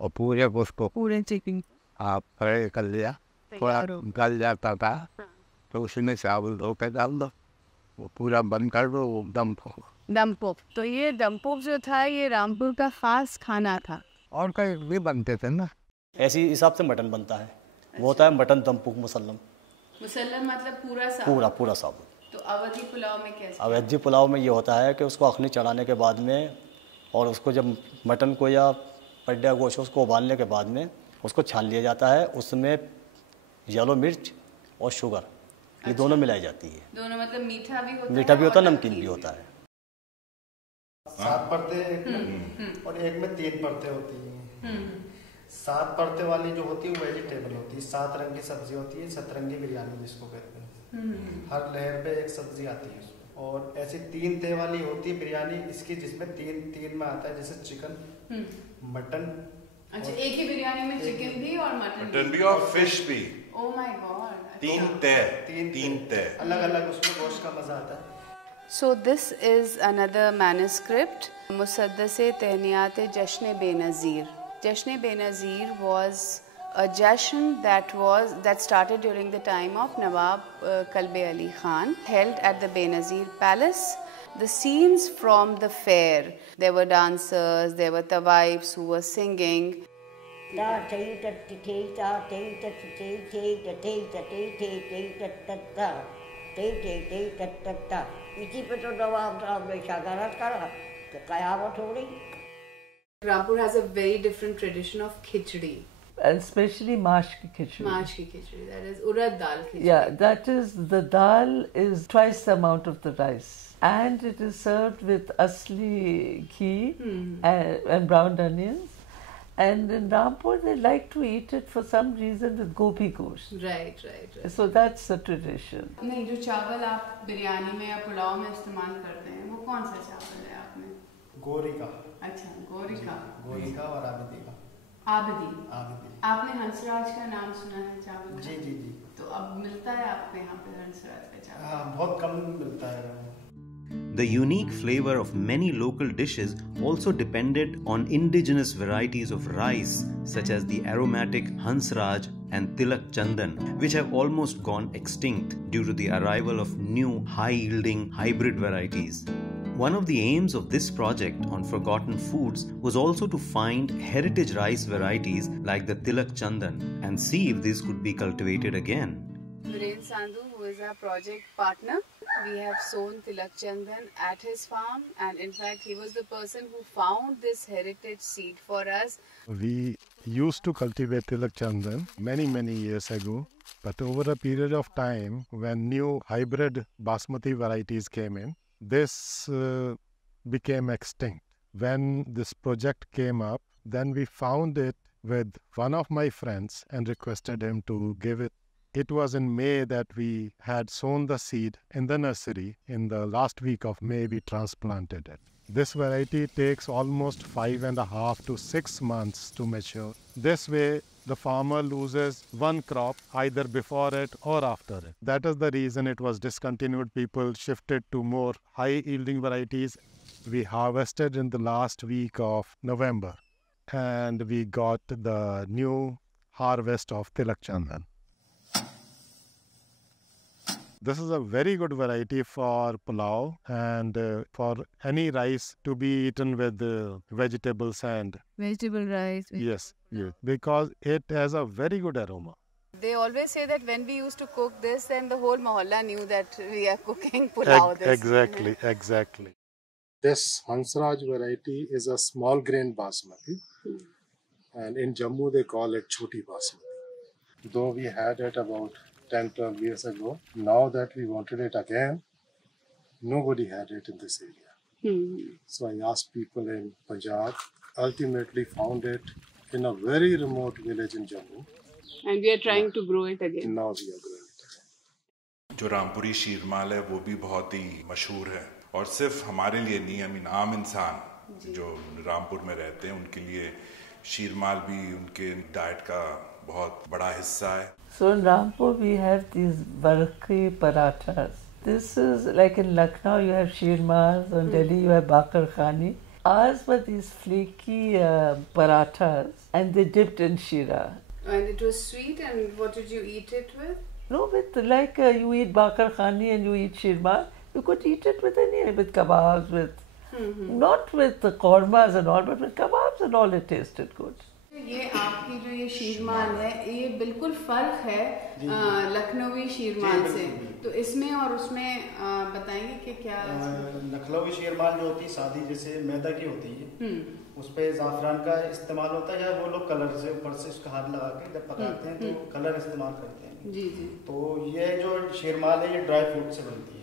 और पूरे चिकन आप फ्राई कर लिया, थोड़ा गल जाता था तो उसमें चावल धो के डाल दो, वो पूरा बंद कर दो, वो दमपुक. तो ये दमपुक जो था ये रामपुर का खास खाना था. और कई भी बनते थे ना. ऐसी हिसाब से मटन बनता है. वो होता है मटन दमपुक मुसल्लम. मुसल्लम मतलब पूरा साबुत. पूरा साबुत. तो अवधी पुलाव में कैसे? अवधी पुलाव में ये होता है कि उसको अखनी चढ़ाने के बाद में और उसको जब मटन को या पड्डा गोश्त उसको उबालने के बाद में उसको छान लिया जाता है. उसमें येलो मिर्च और शुगर ये दोनों मिलाई जाती है. दोनों मतलब मीठा भी होता है, नमकीन भी होता है. 7 परतें एक में और एक में 3 परतें होती हैं. 7 परतें वाली जो होती है वो वेजिटेबल होती है. 7 रंग की सब्जी होती है, सतरंगी बिरयानी जिसको कहते हैं. हर लहर पे एक सब्जी आती है उसमें. और ऐसी 3 तह वाली होती है बिरयानी इसकी, जिसमें 3 में आता है जैसे चिकन, मटन. अच्छा, एक ही बिरयानी में चिकन भी और मटन भी और फिश भी. Oh my God. 3 तह अलग अलग उसमें गोश्त का मजा आता है. So this is another manuscript, Musaddase Tehniyat Jashn Benazir. Jashn Benazir was a jashan that started during the time of Nawab Kalbe Ali Khan, held at the Benazir Palace. The scenes from the fair, there were dancers, there were tawaifs who were singing. इसी पे तो नवाब साहब ने शगारत करा तो कयामत हो गई. Rampur has a very different tradition of khichdi. And especially maash ki khichdi. Maash ki khichdi, that is urad dal khichdi. Yeah, that is, the dal is twice the amount of the rice. And it is served with asli ghee and brown onions. And in Rampur, they like to eat it for some reason with gobi gosht. Right. So that's the tradition. नहीं, जो चावल आप बिरयानी में या पुलाव में इस्तेमाल करते हैं वो कौन सा चावल है आपने? गोरी का. अच्छा, गोरी का और आबिदी का. आबिदी. आपने हंसराज का नाम सुना है चावल का? जी. तो अब मिलता है आपके यहाँ पे हंसराज का चावल? हाँ, बहुत कम मिलता है. The unique flavor of many local dishes also depended on indigenous varieties of rice, such as the aromatic Hansraj and Tilak Chandan, which have almost gone extinct due to the arrival of new high-yielding hybrid varieties. One of the aims of this project on Forgotten Foods was also to find heritage rice varieties like the Tilak Chandan and see if these could be cultivated again. Viren Sandhu, who is our project partner, we have sown Tilak Chandan at his farm, and in fact he was the person who found this heritage seed for us. We used to cultivate Tilak Chandan many years ago, but over a period of time when new hybrid basmati varieties came in, this became extinct. When this project came up, then we found it with one of my friends and requested him to give it. It was in May that we had sown the seed in the nursery. In the last week of May, we transplanted it. This variety takes almost 5.5 to 6 months to mature. This way, the farmer loses one crop either before it or after it. That is the reason it was discontinued. People shifted to more high-yielding varieties. We harvested in the last week of November, and we got the new harvest of Tilak Chandan. This is a very good variety for pulao and for any rice to be eaten with vegetables and Vegetable rice. yes, because it has a very good aroma. They always say that when we used to cook this, then the whole mohalla knew that we are cooking pulao. Exactly. This Hansraj variety is a small grain basmati, and in Jammu they call it choti basmati. Though we had it about 10-12 years ago, now that we wanted it again, nobody had it in this area. So I asked people in Punjab, ultimately found it in a very remote village in Jammu. And we are trying to grow it again. Now we are growing it. जो रामपुरी शीरमाल है वो भी बहुत ही मशहूर है और सिर्फ हमारे लिए नहीं, आई मीन आम इंसान जो रामपुर में रहते हैं उनके लिए शीरमाल भी उनके डाइट का बहुत बड़ा हिस्सा है. So in Rampur we have these barqi parathas. This is like in Lucknow you have sheermals, in Delhi you have bakar khani. Ours were these flaky parathas and they dipped in sheera. And it was sweet, and what did you eat it with? No, with like you eat bakar khani and you eat sheermal. You could eat it with any, with kebabs, with not with the kormas and all, but with kebabs and all. It tasted good. ये आपकी जो ये शीरमाल है ये बिल्कुल फर्क है लखनवी शीरमाल से, तो इसमें और उसमें बताएंगे कि क्या. लखनवी शीरमाल जो होती है सादी जैसे मैदा की होती है, उस पे ज़ाफ़रान का इस्तेमाल होता है, या वो लोग कलर से ऊपर से उसका हाथ लगा के जब पकाते हैं तो कलर इस्तेमाल करते हैं. जी. तो ये जो शीरमाल है ये ड्राई फ्रूट से बनती है.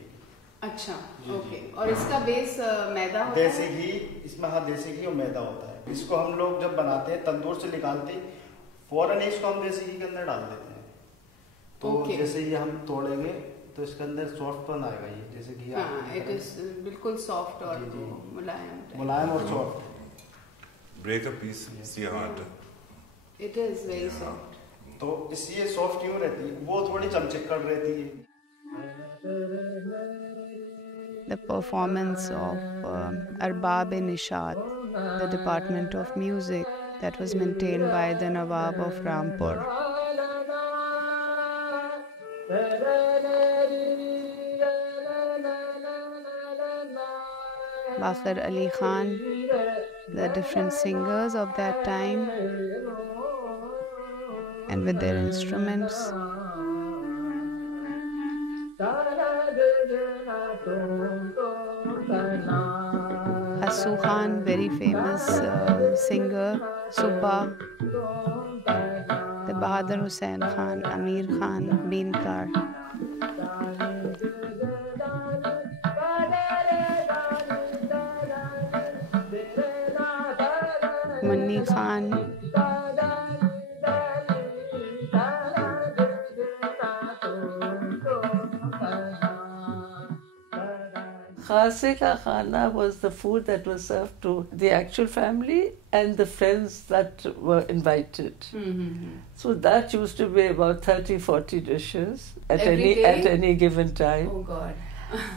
अच्छा, ओके. और इसका बेस मैदा होता है? देसी घी, इसमें हाँ देसी घी और मैदा होता है. इसको हम लोग जब बनाते हैं तंदूर से निकालते फौरन इसको हम देसी घी के अंदर डाल देते हैं. तो जैसे ये हम तोड़ेंगे तो इसके अंदर सॉफ्टपन आएगा, ये जैसे घी. इट इज बिल्कुल सॉफ्ट और मुलायम और soft. Break a piece, see hard. It is very soft. तो इसलिए सॉफ्ट क्यों रहती है, वो थोड़ी चमचक्कड़ रहती है. The performance of Arbab-e-Nishat, the department of music that was maintained by the Nawab of Rampur. Bakar Ali Khan, the different singers of that time, and with their instruments. Hasu Khan, very famous singer, Subba, the Bahadur Hussain Khan, Amir Khan, Beenkar. Manni Khan. Khase ka khana was the food that was served to the actual family and the friends that were invited. So that used to be about 30-40 dishes at any given time. Oh God.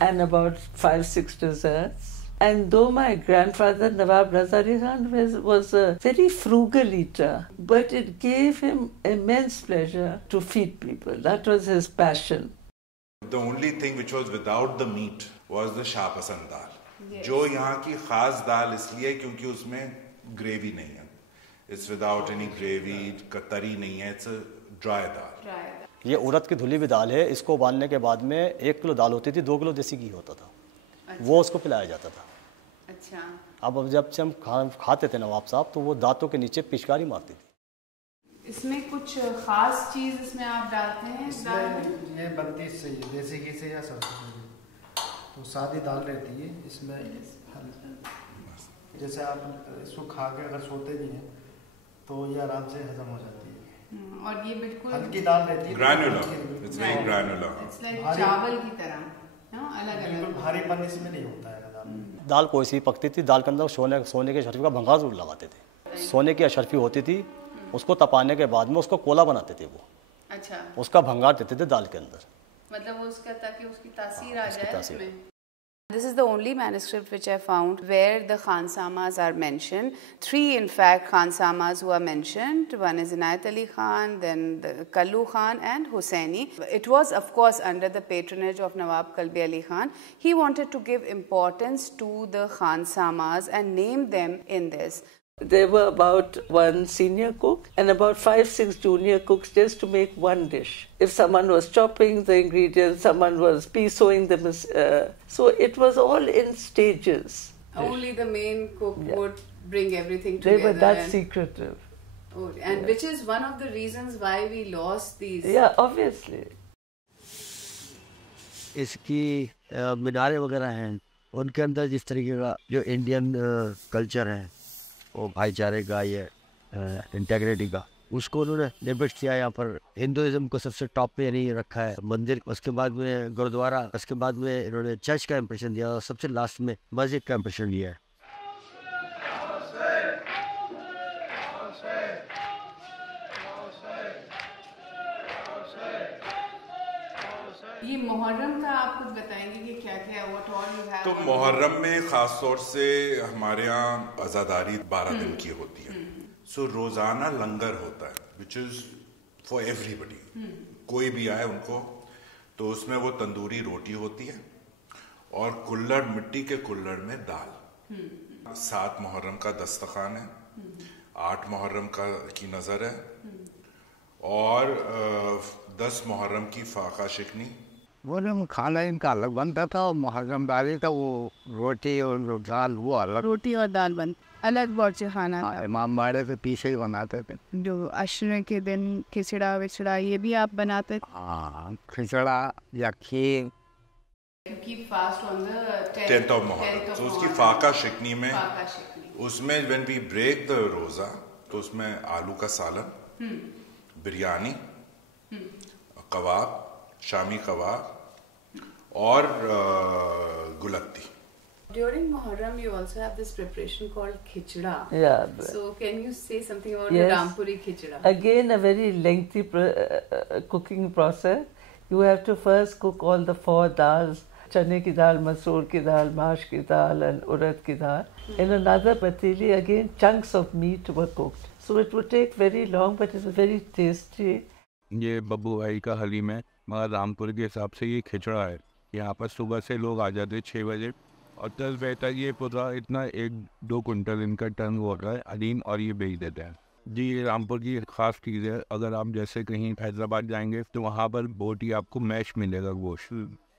And about 5-6 desserts. And though my grandfather Nawab Razari Khan was a very frugal eater, but it gave him immense pleasure to feed people. That was his passion. The only thing which was without the meat was the शाहपसंद दाल, जो यहाँ की खास दाल इसलिए क्योंकि उसमें gravy नहीं है. It's without any gravy, तरी नहीं है, it's a dry दाल. ये उड़द की धुली हुई दाल है. इसको उबालने के बाद में 1 किलो दाल होती थी, 2 किलो देसी घी होता था. वो उसको पिलाया जाता था. अच्छा. अब जब से हम खाते थे नवाब साहब तो वो दांतों के नीचे पिचकारी मारती थी. इसमें कुछ खास चीज इसमें आप डालते हैं? इसमें ये बनती है देसी घी से या सरसों से. तो सादी दाल रहती है इसमें. जैसे आप इसको खा के अगर सोते भी हैं तो ये आराम से हजम हो जाती है. और ये बिल्कुल हल्की दाल रहती है. Granular. It's very granular. It's like चावल की तरह. अलग-अलग. भारीपन इसमें नहीं होता है. दाल कोई सी पकती थी, दाल के अंदर सोने के अशरफी का भंगार जरूर लगाते थे. सोने की अशरफी होती थी, उसको तपाने के बाद में उसको कोला बनाते थे. वो अच्छा, उसका भंगार देते थे दाल के अंदर, मतलब उसका ताकि उसकी तासीर आ जाए उसमें. This is the only manuscript which I found where the Khansamas are mentioned. 3, in fact, Khansamas who are mentioned. One is Inayat Ali Khan, then the Kallu Khan and Hussaini. It was, of course, under the patronage of Nawab Kalbi Ali Khan. He wanted to give importance to the Khansamas and name them in this. There were about 1 senior cook and about 5-6 junior cooks just to make one dish. If someone was chopping the ingredients, someone was pisoing them. So it was all in stages. Only the main cook would bring everything together. They were that secretive. Oh, and which is one of the reasons why we lost these. Yeah, obviously. इसकी मीनारें वगैरह हैं, उनके अंदर जिस तरीके का जो Indian culture है, वो भाईचारे का, ये इंटेग्रिटी का, उसको उन्होंने डिपिक्ट किया यहाँ पर। हिंदुइज्म को सबसे टॉप पे यानी रखा है मंदिर, उसके बाद में गुरुद्वारा, उसके बाद में इन्होंने चर्च का इम्प्रेशन दिया और सबसे लास्ट में मस्जिद का इम्प्रेशन दिया है। ये मुहर्रम का आप कुछ बताएंगे कि क्या क्या व्हाट ऑल यू हैव? तो मुहर्रम में खास तौर से हमारे यहाँ अज़ादारी 12 दिन की होती है। सो रोजाना लंगर होता है विच इज फॉर एवरीबडी, कोई भी आए उनको। तो उसमें वो तंदूरी रोटी होती है और कुल्हड़, मिट्टी के कुल्हड़ में दाल। 7 मुहर्रम का दस्तखान है, 8 मुहर्रम की नज़र है और 10 मुहर्रम की फाका शिकनी। वो जो खाना इनका अलग बनता था और मुहर्रम दाली था, वो रोटी और दाल वो अलग। रोटी और दाल बन अलग बॉर्चे खाना था। इमाम बाड़े से पीछे ही बनाते थे। जो अशरे के दिन खिचड़ा विचड़ा ये भी आप बनाते थे? हाँ, खिचड़ा या खीर। Keep fast on the 10th of Muharram. तो उसकी फाका शिकनी में, उसमें व्हेन वी ब्रेक द रोजा तो उसमें आलू का सालन, बिरयानी, कबाब, शामी कबाब और गुलत्ती। During Muharram, you also have this preparation called khichda. Yeah. So, can you say something about Yes. the Rampuri khichda? Again, a very lengthy cooking process. You have to first cook all the 4 dals: chane ki dal, masoor ki dal, mash ki dal, and urad ki dal. In another patili, again, chunks of meat were cooked. So it would take very long, but it was very tasty. ये बब्बू भाई का हलीम है, मगर रामपुर के हिसाब से ये खिचड़ा है। यहाँ पर सुबह से लोग आ जाते 6 बजे और 10 बजे तक ये पूरा इतना 1-2 कुंटल इनका टन होता है हलीम और ये बेच देते हैं जी। ये रामपुर की ख़ास चीज़ है। अगर आप जैसे कहीं हैदराबाद जाएंगे तो वहाँ पर बोटी आपको मैश मिलेगा, गोश्त।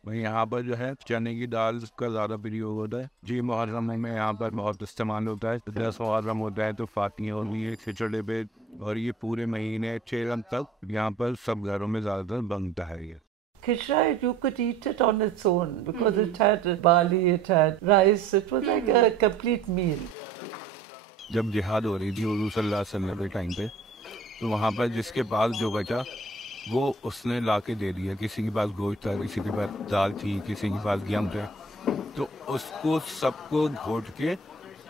वहीं यहाँ पर जो है चने की दाल का ज़्यादा प्रयोग होता है जी। मुहर्रम में यहाँ पर बहुत इस्तेमाल होता है। 10 मुहर्रम होता है तो फातियाँ होती है खिचड़े पे, और ये पूरे महीने 6 तक यहाँ पर सब घरों में ज़्यादातर बनता है ये Khichda, you could eat it on its own because it had barley, it had rice, it was like a complete meal. जब जिहाद हो रही थी हुज़ूर सल्लल्लाहु अलैहि वसल्लम के टाइम पे, तो वहाँ पर जिसके पास जो बचा वो उसने ला के दे दिया। किसी के पास गोश्त था, किसी के पास दाल थी, किसी के पास गेहूं थे, तो उसको सबको घोट के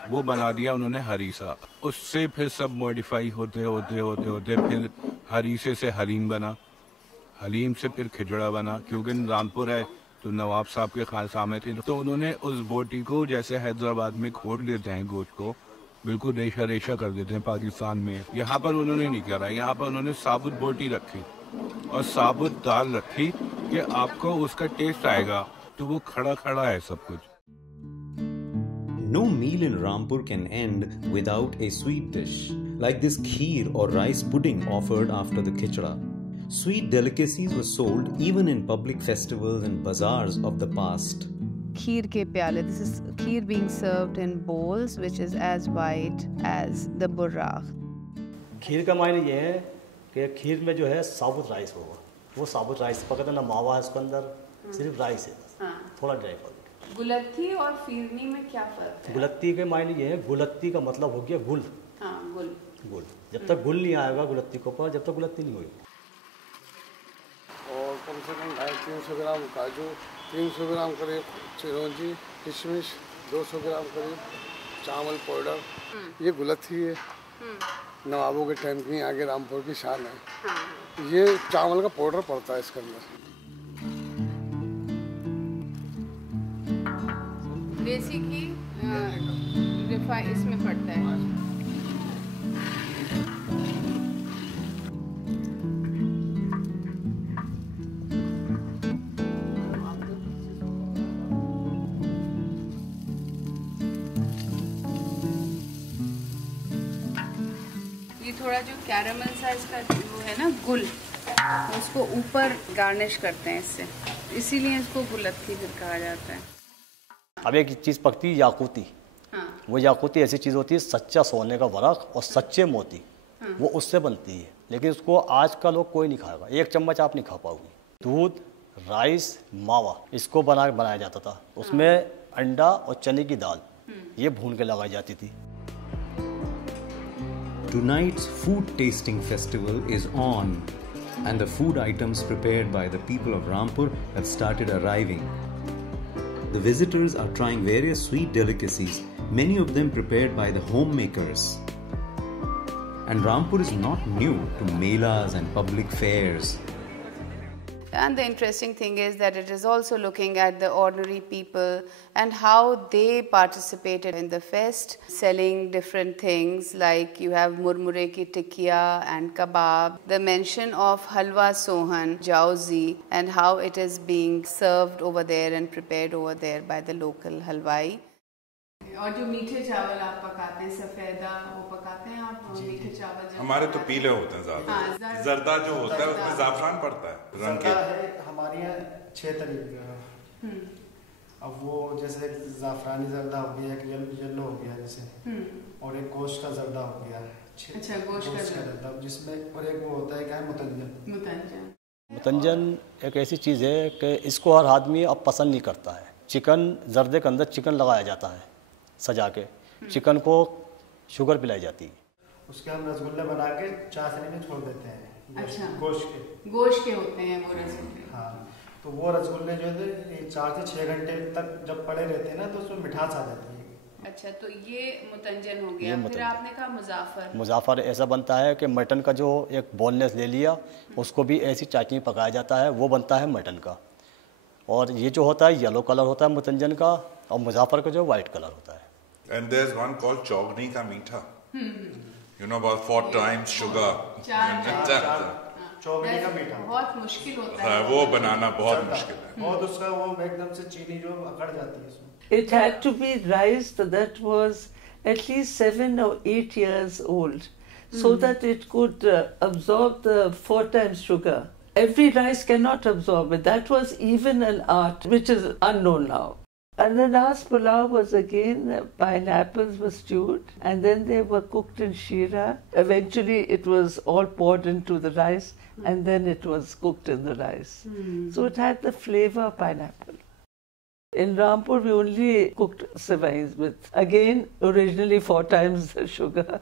वो बना दिया उन्होंने हरीसा। उससे फिर सब मॉडिफाई होते होते होते होते फिर हरीसे से हलीम बना, हलीम से फिर खिचड़ा बना। क्योंकि रामपुर है तो नवाब साहब के खानसामे थे, तो उन्होंने उस बोटी को जैसे हैदराबाद में घोट लेते हैं गोश्त को, बिल्कुल रेशा रेशा कर देते हैं पाकिस्तान में। यहाँ पर उन्होंने नहीं करा, यहाँ पर उन्होंने साबुत बोटी रखी और साबुत दाल रखी कि आपको उसका टेस्ट आएगा, तो वो खड़ा खड़ा है सब कुछ। No meal in Rampur can end without a sweet dish, like this kheer or rice pudding offered after the khichda. Sweet delicacies were sold even in public festivals and bazaars of the past. Kheer ke pyale. This is kheer being served in bowls, which is as wide as the burraq. खीर का मायने ये है कि खीर में जो है साबुत rice होगा। वो साबुत राइस पकड़ना ना मावा है उसके अंदर, सिर्फ राइस है, थोड़ा ड्राई पाउडर। गुलत्ती और फिरनी में क्या फर्क है? गुलत्ती के मायने ये है, गुलत्ती का मतलब हो गया गुल। हाँ, गुल। गुल जब तक गुल नहीं आएगा गुलत्ती को ऊपर, जब तक गुलत्ती नहीं होगी। और कम से कम 250-300 ग्राम काजू, 300 ग्राम करीब चिरौंजी, किशमिश, 200 ग्राम करीब चावल पाउडर। ये गुलत्ती है, नवाबों के टाइम की आगे रामपुर की शान है। ये चावल का पाउडर पड़ता है इसके अंदर। देसी घी रिफाइन इसमें पड़ता है। ये थोड़ा जो कैरामल साइज का वो है ना गुल, उसको ऊपर गार्निश करते हैं इससे, इसीलिए इसको गुलत्थी फिर कहा जाता है। अब एक चीज़ पकती है याकूती। हाँ। वो याकूती ऐसी चीज़ होती है, सच्चा सोने का वरख और सच्चे मोती, वो उससे बनती है। लेकिन उसको आज का लोग कोई नहीं खाएगा, एक चम्मच आप नहीं खा पाओगे। दूध, राइस, मावा, इसको बनाया जाता था। उसमें अंडा और चने की दाल ये भून के लगाई जाती थी। Tonight's food tasting festival is on, and the food items prepared by the people of Rampur have started arriving. The visitors are trying various sweet delicacies, many of them prepared by the homemakers. And Rampur is not new to melas and public fairs. And the interesting thing is that it is also looking at the ordinary people and how they participated in the fest, selling different things like you have murmure ki tikkiya and kebab, the mention of halwa sohan, jauzi, and how it is being served over there and prepared over there by the local halwai. और जो मीठे चावल आप पकाते हैं, सफेदा, वो पकाते हैं आप मीठे चावल? हमारे तो पीले होते हैं ज्यादा। जर्दा जो होता है उसमें जाफरान पड़ता है रंग के। हमारे यहाँ 6 तरीके का। अब वो जैसे जाफरानी जर्दा हो गया, एक येलो हो गया जैसे, और एक गोश्त का जर्दा हो गया। अच्छा, गोश्त का जर्दा, जिसमें और एक वो होता है क्या, मुतंजन। मुतंजन एक ऐसी चीज़ है कि इसको हर आदमी अब पसंद नहीं करता है। चिकन, जर्दे के अंदर चिकन लगाया जाता है सजा के, चिकन को शुगर पिलाई जाती है। उसके हम रसगुल्ले बना के चाशनी में छोड़ देते हैं। अच्छा, गोश्त के होते हैं वो रसगुल्ले। हाँ, तो वो रसगुल्ले जो है 4 से 6 घंटे तक जब पड़े रहते हैं ना, तो उसमें मिठास आ जाती है। अच्छा, तो ये मुतंजन हो गया। फिर आपने कहा मुजाफर। मुजाफर ऐसा बनता है कि मटन का जो एक बोनलेस ले लिया, उसको भी ऐसी चाशनी पकाया जाता है, वो बनता है मटन का। और ये जो होता है येलो कलर होता है मुतंजन का, और मुजाफर का जो वाइट कलर होता है। And there's one called चौगनी का मीठा. You know about 4 times sugar. चौगनी का मीठा बहुत मुश्किल होता है। वो बनाना बहुत मुश्किल है। बहुत उसका वो एकदम से चीनी जो अकड़ जाती है उसमें। It had to be rice that was at least 7 or 8 years old, so that it could absorb the 4 times sugar. Every rice cannot absorb it. That was even an art which is unknown now. And the last pulao was again pineapples were stewed and then they were cooked in sheera. Eventually it was all poured into the rice and then it was cooked in the rice. So it had the flavor of pineapple. In Rampur we only cooked sevains with, again, originally 4 times the sugar,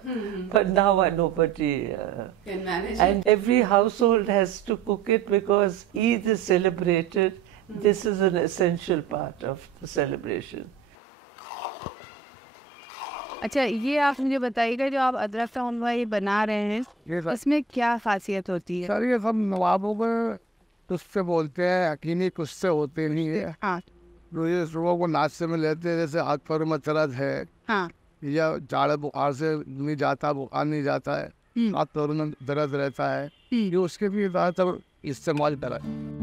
but now nobody can manage and it. Every household has to cook it because Eid is celebrated. This is an essential part of the celebration. अच्छा, ये आप मुझे बताइएगा, जो आप अदरक का हलवा ये बना रहे हैं, इसमें क्या खासियत होती है? सर, ये सब नवाबों में तुझसे बोलते हैं, यकीनी तुझसे होते नहीं है। हाँ। तो ये सुबह को नाश्ते में लेते हैं, जैसे हाथ पैर में दर्द है, हाँ, या जाड़े बुखार से नहीं जाता, बुखार नहीं जाता है, हाथ पैर में दर्द रहता है, ये उसके भी ज़्यादातर इस्तेमाल करा है।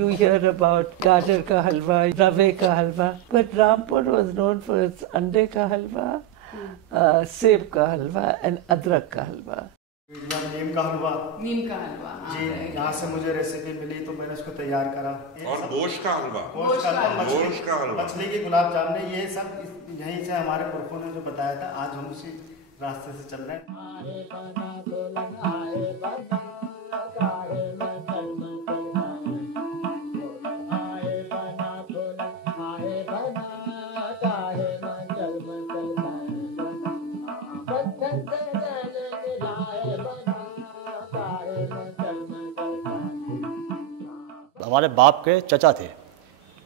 You hear about gajar ka halwa, rave ka halwa, but Rampur was known for its ande ka halwa, सेब का हलवा एंड अदरक का हलवा। नीम का हलवा जी, यहाँ से मुझे रेसिपी मिली तो मैंने उसको तैयार करा। और गोश्त का हलवा, मछली की गुलाब जामुन, ये सब यहीं से हमारे पुरखों ने जो बताया था, आज हम उसी रास्ते से चल रहे हैं। हमारे बाप के चचा थे,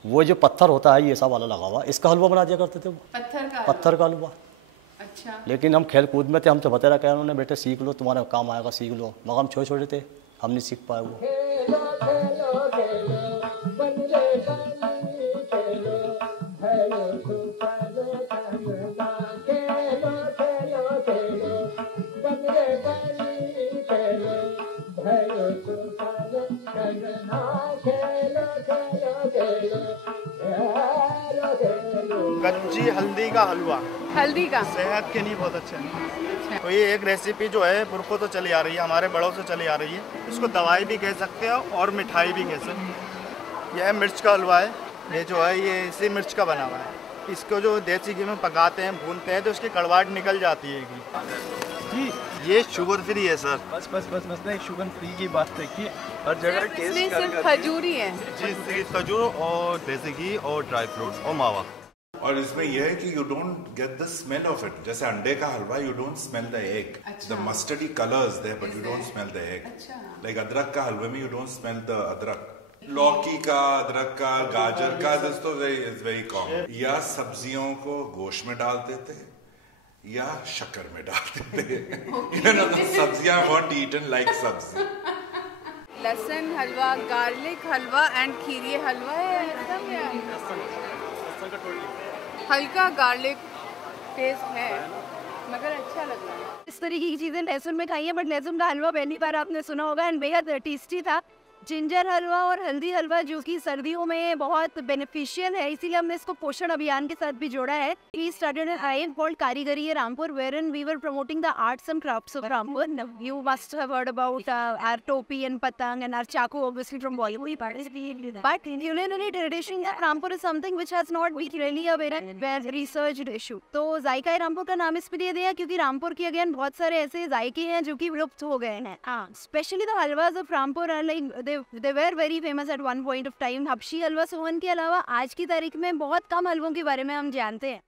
वो जो पत्थर होता है ये सब वाला लगा हुआ, इसका हलवा बना दिया करते थे वो। पत्थर का हलवा अच्छा। लेकिन हम खेल कूद में थे, हमसे बताया क्या उन्होंने, बेटे सीख लो, तुम्हारा काम आएगा, सीख लो। मगर हम छोटे छोटे थे, हम नहीं सीख पाए वो। कच्ची हल्दी का हलवा, हल्दी का सेहत के लिए बहुत अच्छा है। तो ये एक रेसिपी जो है पुरखों तो चली आ रही है, हमारे बड़ों से चली आ रही है। इसको दवाई भी कह सकते हो और मिठाई भी कह सकते हैं। यह मिर्च का हलवा है, ये जो है ये इसी मिर्च का बना हुआ है। इसको जो देसी घी में पकाते हैं, भूनते हैं, तो उसकी कड़वाहट निकल जाती है घी। ये शुगर फ्री है सर। बस नहीं, शुगर फ्री की बात देखिए, हर जगह टेस्ट सिर्फ खजूरी है जी, सिर्फ खजूर और देसी घी और ड्राई फ्रूट्स और मावा। और इसमें यह है कि you don't get the smell of it. जैसे अंडे का halwa, you don't smell the egg, the mustardy colours there, but you don't smell the egg. Like अदरक का हलवे में यू डोंट स्मेल द अदरक। लौकी का, अदरक का, गाजर का, दिस तो इज वेरी कॉमन। या सब्जियों को गोश्त में डालते थे या शक्कर में डालते थे। यू नो, द सब्जियां weren't eaten like सब्जी। लहसुन हलवा, गार्लिक हलवा एंड खीरी हलवा है एकदम, हल्का गार्लिक टेस्ट है मगर अच्छा लग रहा है। इस तरीके की चीज़ें लहसुन में खाई है, बट लहसुन का हलवा पहली बार आपने सुना होगा एंड बेहद टेस्टी था। जिंजर हलवा और हल्दी हलवा जो कि सर्दियों में बहुत बेनिफिशियल है, इसीलिए हमने इसको पोषण अभियान के साथ भी जोड़ा है। We started an IM called कारीगरी है Rampur, wherein we were promoting the arts and crafts of Rampur. You must have heard about our topi and patang and our chaku, obviously from Bollywood. But culinary tradition in Rampur is something which has not been really a very researched issue. तो जायका रामपुर का नाम इसलिए दिया क्योंकि रामपुर की again बहुत सारे ऐसे जायके हैं जो कि विलुप्त हो गए हैं। Specially the halwas of Rampur are like they were very famous at one point of time. Habshi halwa Sohan के अलावा आज की तारीख में बहुत कम हलवों के बारे में हम जानते हैं।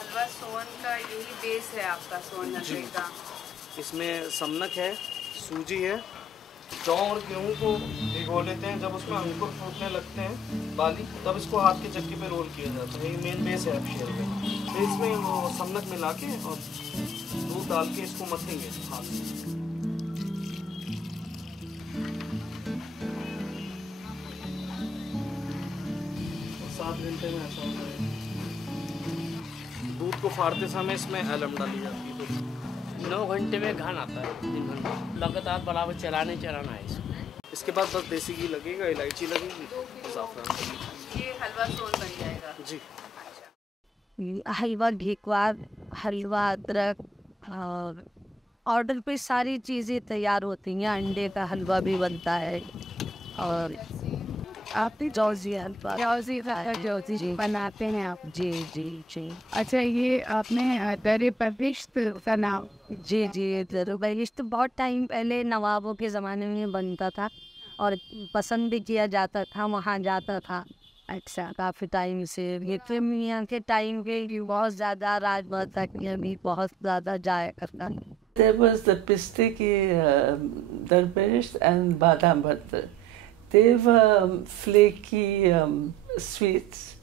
हलवा सोहन का यही बेस है आपका, सोहन हलवे का। इसमें समनक है, सूजी है, जौ और गेहूँ को भिगो लेते हैं। जब उसमें अंकुर फूटने लगते हैं बाली, तब इसको हाथ के चक्की पे रोल किया जाता है। ये मेन बेस है हबशी हलवे में। तो इसमें वो समनक मिला के और दूध डाल के इसको मथेंगे हाथ से। 7 घंटे में ऐसा होता है। दूध को फाड़ते समय इसमें एलम डाली जाती है। 9 घंटे में घान आता है, 3 घंटे लगातार बराबर चलाना है इसको। इसके बाद बस देसी घी लगेगा, इलायची लगेगी, ज़ाफ़रान लगेगी। ये हलवा सोन बन जाएगा जी। हलवा घेकवार, हलवा अदरक, ऑर्डर पे सारी चीज़ें तैयार होती हैं। अंडे का हलवा भी बनता है और आपने जौजी हलवा, जौजी बनाते हैं आप? जी जी जी। अच्छा, ये आपने दर बहिश्त का नाम? जी जी, दर बहिश्त बहुत टाइम पहले नवाबों के ज़माने में बनता था और पसंद भी किया जाता था, वहाँ जाता था। अच्छा, काफ़ी टाइम से ये तो मियाँ के टाइम पे बहुत ज़्यादा राजमाता की भी बहुत ज़्यादा जाया करता। There was the piste ki darbesh and badam bhatta. They were flaky sweets,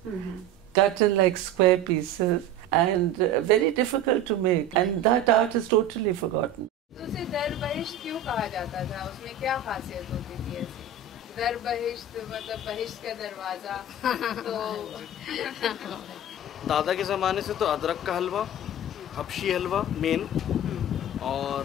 cut in like square pieces, and very difficult to make. And that art is totally forgotten. तो उसे दरबहिश्त क्यों कहा जाता था? उसमें क्या खासियत होती थी ऐसी? दरबहिश्त मतलब बहिश्त का दरवाजा। तो दादा के ज़माने से तो अदरक का हलवा, हबशी हलवा मेन, और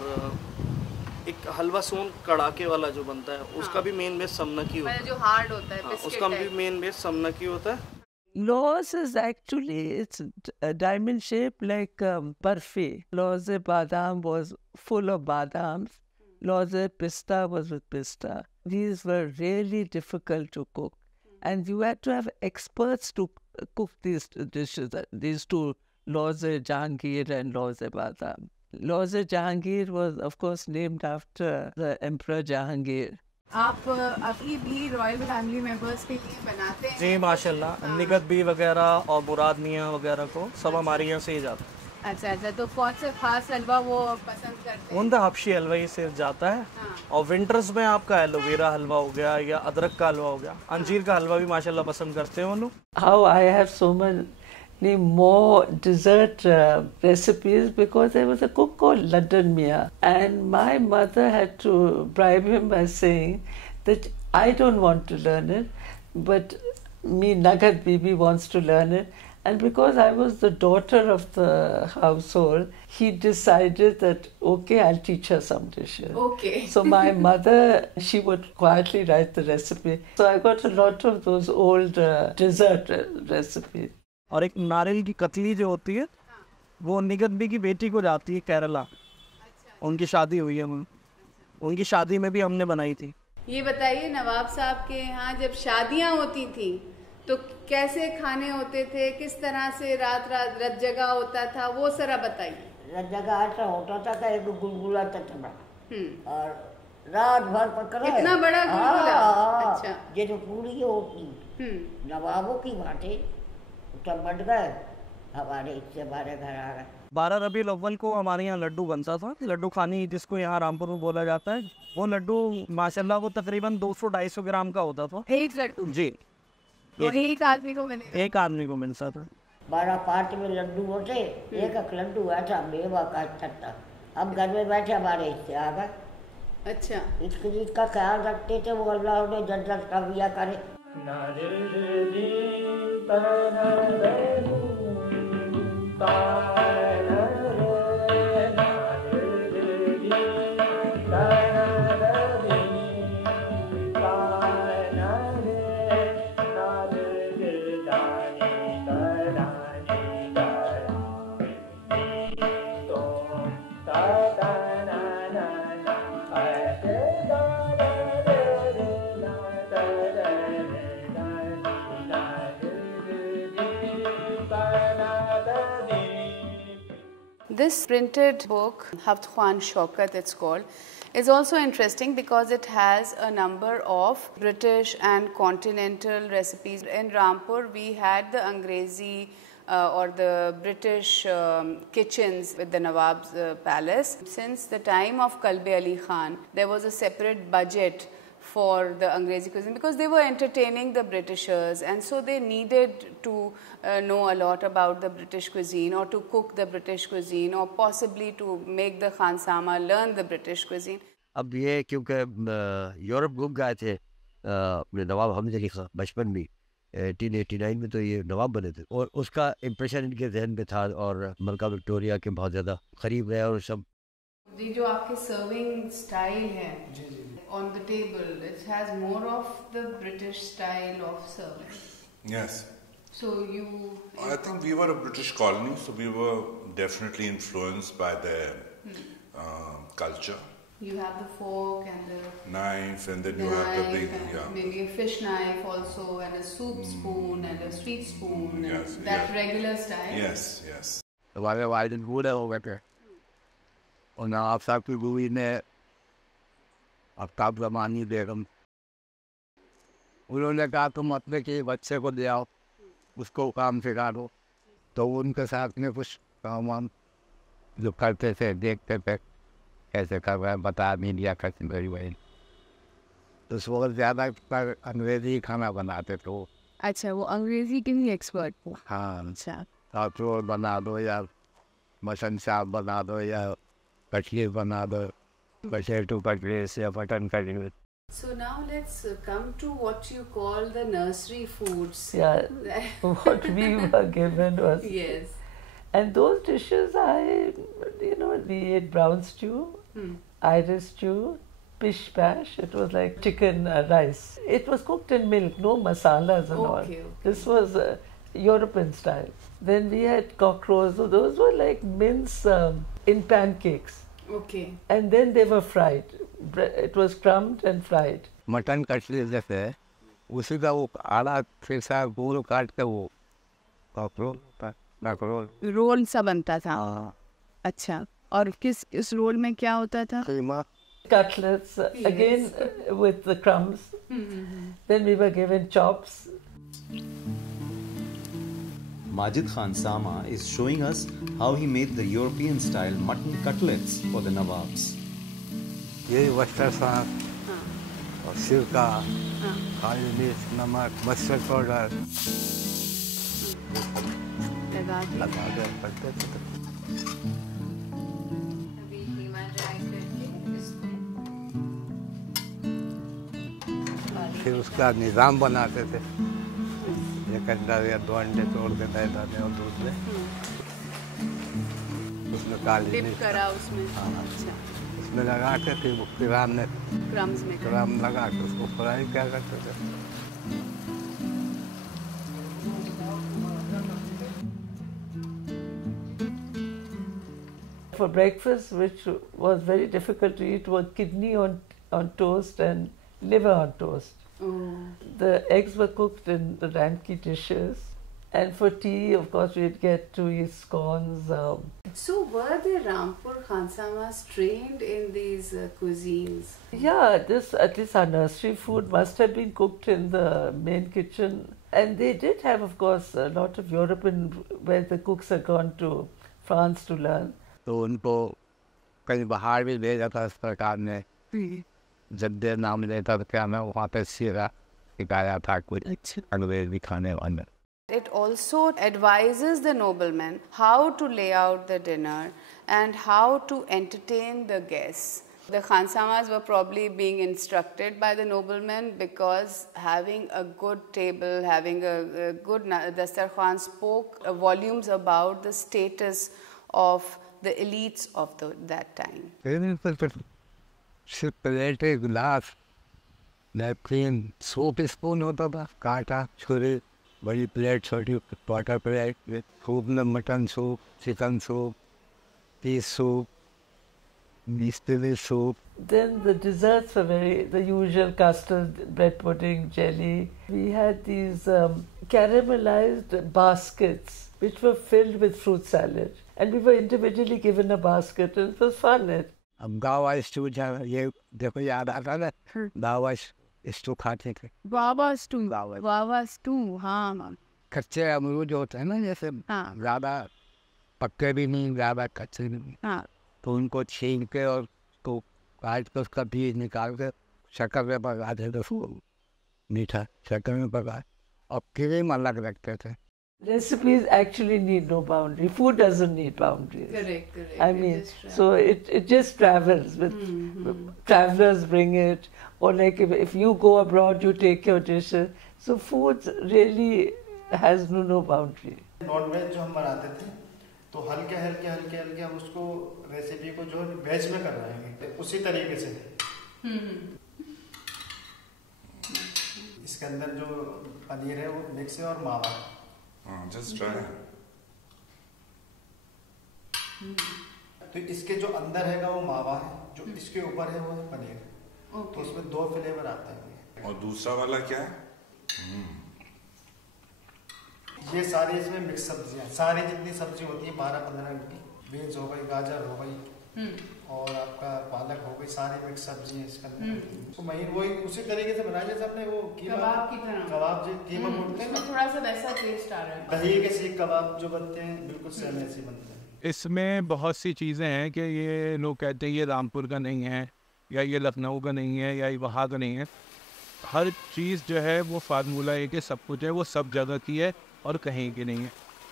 एक हलवा सोन कड़ाके वाला जो बनता है उसका भी मेन बेस समनक ही होता है। जो हार्ड होता है, उसका भी मेन बेस समनक ही होता है। Laws is actually, it's a diamond shape like parfait. Laws badam was full of badams. Laws pista was with pista. These were really difficult to cook, and you had to have experts to cook these dishes. These two, Laws Jahangir and Laws badam. Laws Jahangir was, of course, named after the Emperor Jahangir. आप अभी भी royal family members के लिए बनाते हैं? जी माशाल्लाह, निगत भी वगैरह और मुराद मियाँ वगैरह को सब हमारे यहाँ से ही जाते हैं। अच्छा अच्छा, तो कौन से खास हलवा वो पसंद करते हैं? उनका हबशी हलवा ही सिर्फ जाता है। और विंटर्स में आपका एलोवेरा हलवा हो गया या अदरक का हलवा हो गया, अंजीर का हलवा भी माशाल्लाह पसंद करते हैं वो लोग। How I have so many more dessert recipes because there was a cook called London Mia, and my mother had to bribe him by saying that I don't want to learn it, but me Nagat Bibi wants to learn it. And because I was the daughter of the household, he decided that, okay, I'll teach her some dishes. Okay. So my mother, she would quietly write the recipe. So I got a lot of those old dessert recipes. और एक नारियल की कतली जो होती है वो निगत B की बेटी को जाती है केरला। उनकी शादी हुई है, उनकी शादी में भी हमने बनाई थी। ये बताइए, नवाब साहब के यहाँ जब शादियाँ होती थी तो कैसे खाने होते थे, किस तरह से रात रात जगह होता था, वो सारा बताइए। रात जगह ऐसा होता था कि एक गुलगुला था और रात भर पकड़ा। इतना बड़ा गुलगुला? अच्छा। ये तो पूरी होती नवाबों की बातें तब बढ़ गए, हमारे घर आ गए। 12 रबीउल अव्वल को हमारे यहाँ लड्डू बनता था, लड्डू खानी जिसको यहाँ रामपुर में बोला जाता है। वो लड्डू माशाल्लाह वो तकरीबन 200-250 ग्राम का होता था। एक लड्डू? जी। एक आदमी को मिले? एक आदमी को मिलता था। 12 पार्ट में लड्डू होते, एक एक लड्डू ऐसा मेवा का था। अब घर में बैठे हमारे इससे आ गए। अच्छा। इस चीज का ख्याल रखते थे, वो अल्लाह उन्हें जन्नत का दिया करे। This printed book, Haft Khwan Shaukat it's called, is also interesting because it has a number of British and continental recipes. In Rampur, we had the Angrezi or the British kitchens with the Nawab's palace. Since the time of Kalbe Ali Khan, there was a separate budget for the Angrezi cuisine because they were entertaining the Britishers, and so they needed to know a lot about the British cuisine or to cook the British cuisine or possibly to make the Khansama learn the British cuisine. अब ये क्योंकि Europe घूम गए थे अपने नवाब हमद अली खां बचपन में 1889 में, तो ये नवाब बने थे और उसका इम्प्रेशन इनके जहन में था और मलका विक्टोरिया के बहुत ज़्यादा करीब रहे और सब। ये जो आपके सर्विंग स्टाइल है on the table, it has more of the British style of serving. Yes. So you... I think we were a British colony, so we were definitely influenced by their culture. You have the fork and the knife, and then you have the big, maybe a fish knife also, and a soup spoon and a sweet spoon. Yes, and that regular style. Yes, yes. हमारे वालिद बूढ़े हो गए थे और नवाब साहब की बीवी ने आफ्ताब ज़मानी बेगम, उन्होंने कहा तुम अपने के बच्चे को ले आओ, उसको काम सिखा दो। तो उनके साथ में कुछ काम वाम जो करते थे, देखते थे कैसे कर रहे हैं, बता नहीं दिया कैसे मेरी बहन। तो उस वक्त ज़्यादा अंग्रेज़ी खाना बनाते थे वो। अच्छा, वो अंग्रेज़ी के भी एक्सपर्ट थे? हाँ। अच्छा। तो बना दो या मटन चाप बना दो या कटली बना दो, potato cutlet या mutton cutlet. So now let's come to what you call the nursery foods. Yeah, what we were given was... Yes. And those dishes, we ate brown stew, Irish stew, pish bash. It was like chicken rice. It was cooked in milk, no masalas and all. Okay. This was European style. Then we had cockroaches. So those were like mince in pancakes. Okay. And then they were fried. It was crumbed and fried. Mutton cutlet जैसे उसी का वो आड़ा फिर सा गोल काट के वो रोल सा बनता था। अच्छा, और किस रोल में क्या होता था? कीमा। Cutlets again with the crumbs. Then we were given chops. Majid Khan Sama is showing us how he made the European-style mutton cutlets for the Nawabs. यही मस्टर्ड सॉस और सिरका, काली मिर्च, नमक, मस्टर्ड पाउडर लगा के पड़ते थे। फिर उसका निज़ाम बनाते थे, एक अंडा या 2 अंडे तोड़ के दे देते और दूध में उसमें काली मिर्च करा उसमें। हाँ, अच्छा। उसमें लगा के फिर वो क्राम लगा के उसको फ्राई क्या करते थे। For breakfast, which was very difficult to eat, was kidney on toast and liver on toast. The eggs were cooked in the Ramki dishes. And for tea, of course, we'd get to eat scones. So were the Rampur Khansamas trained in these cuisines? Yeah, at least our nursery food must have been cooked in the main kitchen. And they did have, of course, a lot of European, where the cooks had gone to France to learn. तो उनको कहीं बाहर भी भेजा था सरकार ने, जब देर नाम लेता था क्या मैं वहाँ पे सीधा सिखाया था कुछ अंग्रेजी खाने वाले। It also advises the noblemen how to lay out the dinner and how to entertain the guests. The Khansamas were probably being instructed by the noblemen because having a good table, having a good dastarkhan spoke volumes about the status of the elites of that time. सिर्फ plate, गिलास, napkin, soup spoon होता था, कांटा, छुरी, बड़ी plate, छोटी water plate, soup में mutton soup, chicken soup, peas soup, मिस्त्री soup. Then the desserts were the usual custard, bread pudding, jelly. We had these caramelized baskets which were filled with fruit salad. And we were individually given a basket and it was fun. अब गावा stew ये देखो याद आता ना, गावा stew खाते थे। गावा स्टू, हाँ। कच्चे अमरूद होते हैं ना, जैसे ज़्यादा पक्के भी नहीं, ज़्यादा कच्चे भी नहीं, तो उनको छीन के और उसको काट के उसका बीज निकाल के शक्कर में पकाते थे, मीठा शक्कर में पकाए और क्रीम अलग रखते थे। Recipes actually need no boundary. Food doesn't need boundaries. Correct. I mean, so it just travels. Travelers bring it, or like if you go abroad, you take your dishes. So food really has no boundary. Non-veg जो हम बनाते थे, तो हल्के हम उसको recipe को जो वेज में कर रहे हैं उसी तरीके से। इसके अंदर जो पनीर है वो मिक्स है और मावा है। Just try. तो इसके जो अंदर है वो मावा है, जो इसके ऊपर है वो है पनीर। तो उसमें 2 फ्लेवर आते हैं। और दूसरा वाला क्या है? ये सारी इसमें मिक्स सब्जियां, सारी जितनी सब्जी होती है 12-15 की, बीन्स हो गई, गाजर हो गई और आपका पालक हो गई, सारी मिक्स सब्जी है इसके अंदर। तो महीन वही उसी तरीके से बनाया जैसे आपने वो कबाब की तरह, कबाब जो कीमा बोलते हैं ना, थोड़ा सा वैसा टेस्ट आ रहा है। दही के सीख कबाब जो बनते हैं बिल्कुल सेम ऐसे बनते हैं। इसमें बहुत सी चीज़ें हैं कि ये लोग कहते हैं ये रामपुर का नहीं है, या ये लखनऊ का नहीं है, या ये वहाँ का नहीं है। हर चीज़ जो है वो फार्मूला है कि सब कुछ है, वो सब जगह की है और कहीं की नहीं है।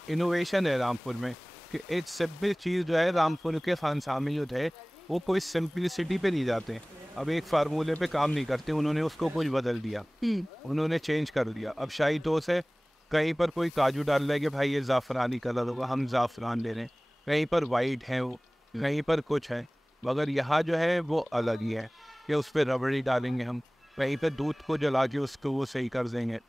इनोवेशन है रामपुर में कि एक सिंपल चीज़ जो है, रामपुर के खानसामे जो थे वो कोई सिंपलिसिटी पे नहीं जाते हैं। अब एक फार्मूले पे काम नहीं करते, उन्होंने उसको कुछ बदल दिया, उन्होंने चेंज कर दिया। अब शाही टोस्ट है, कहीं पर कोई काजू डाल रहा है कि भाई ये ज़ाफ़रानी कलर होगा, हम ज़ाफ़रान ले रहे हैं, कहीं पर वाइट है वो, कहीं पर कुछ है, मगर यहाँ जो है वो अलग ही है कि उस पर रबड़ी डालेंगे हम, कहीं पर दूध को जला के उसको वो सही कर देंगे।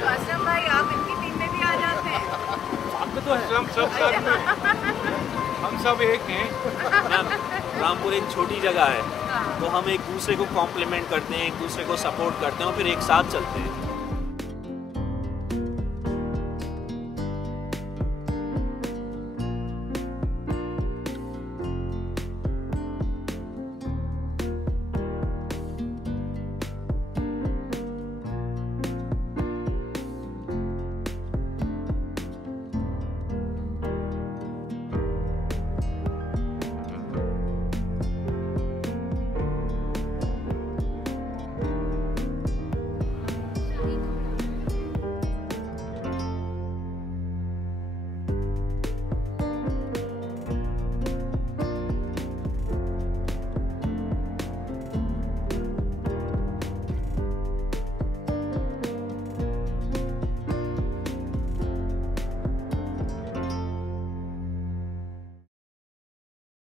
आश्रम भाई, आप इनकी टीम में भी आ जाते हैं? तो हम सब एक हैं। रामपुर एक छोटी जगह है, तो हम एक दूसरे को कॉम्प्लीमेंट करते हैं, एक दूसरे को सपोर्ट करते हैं और फिर एक साथ चलते हैं।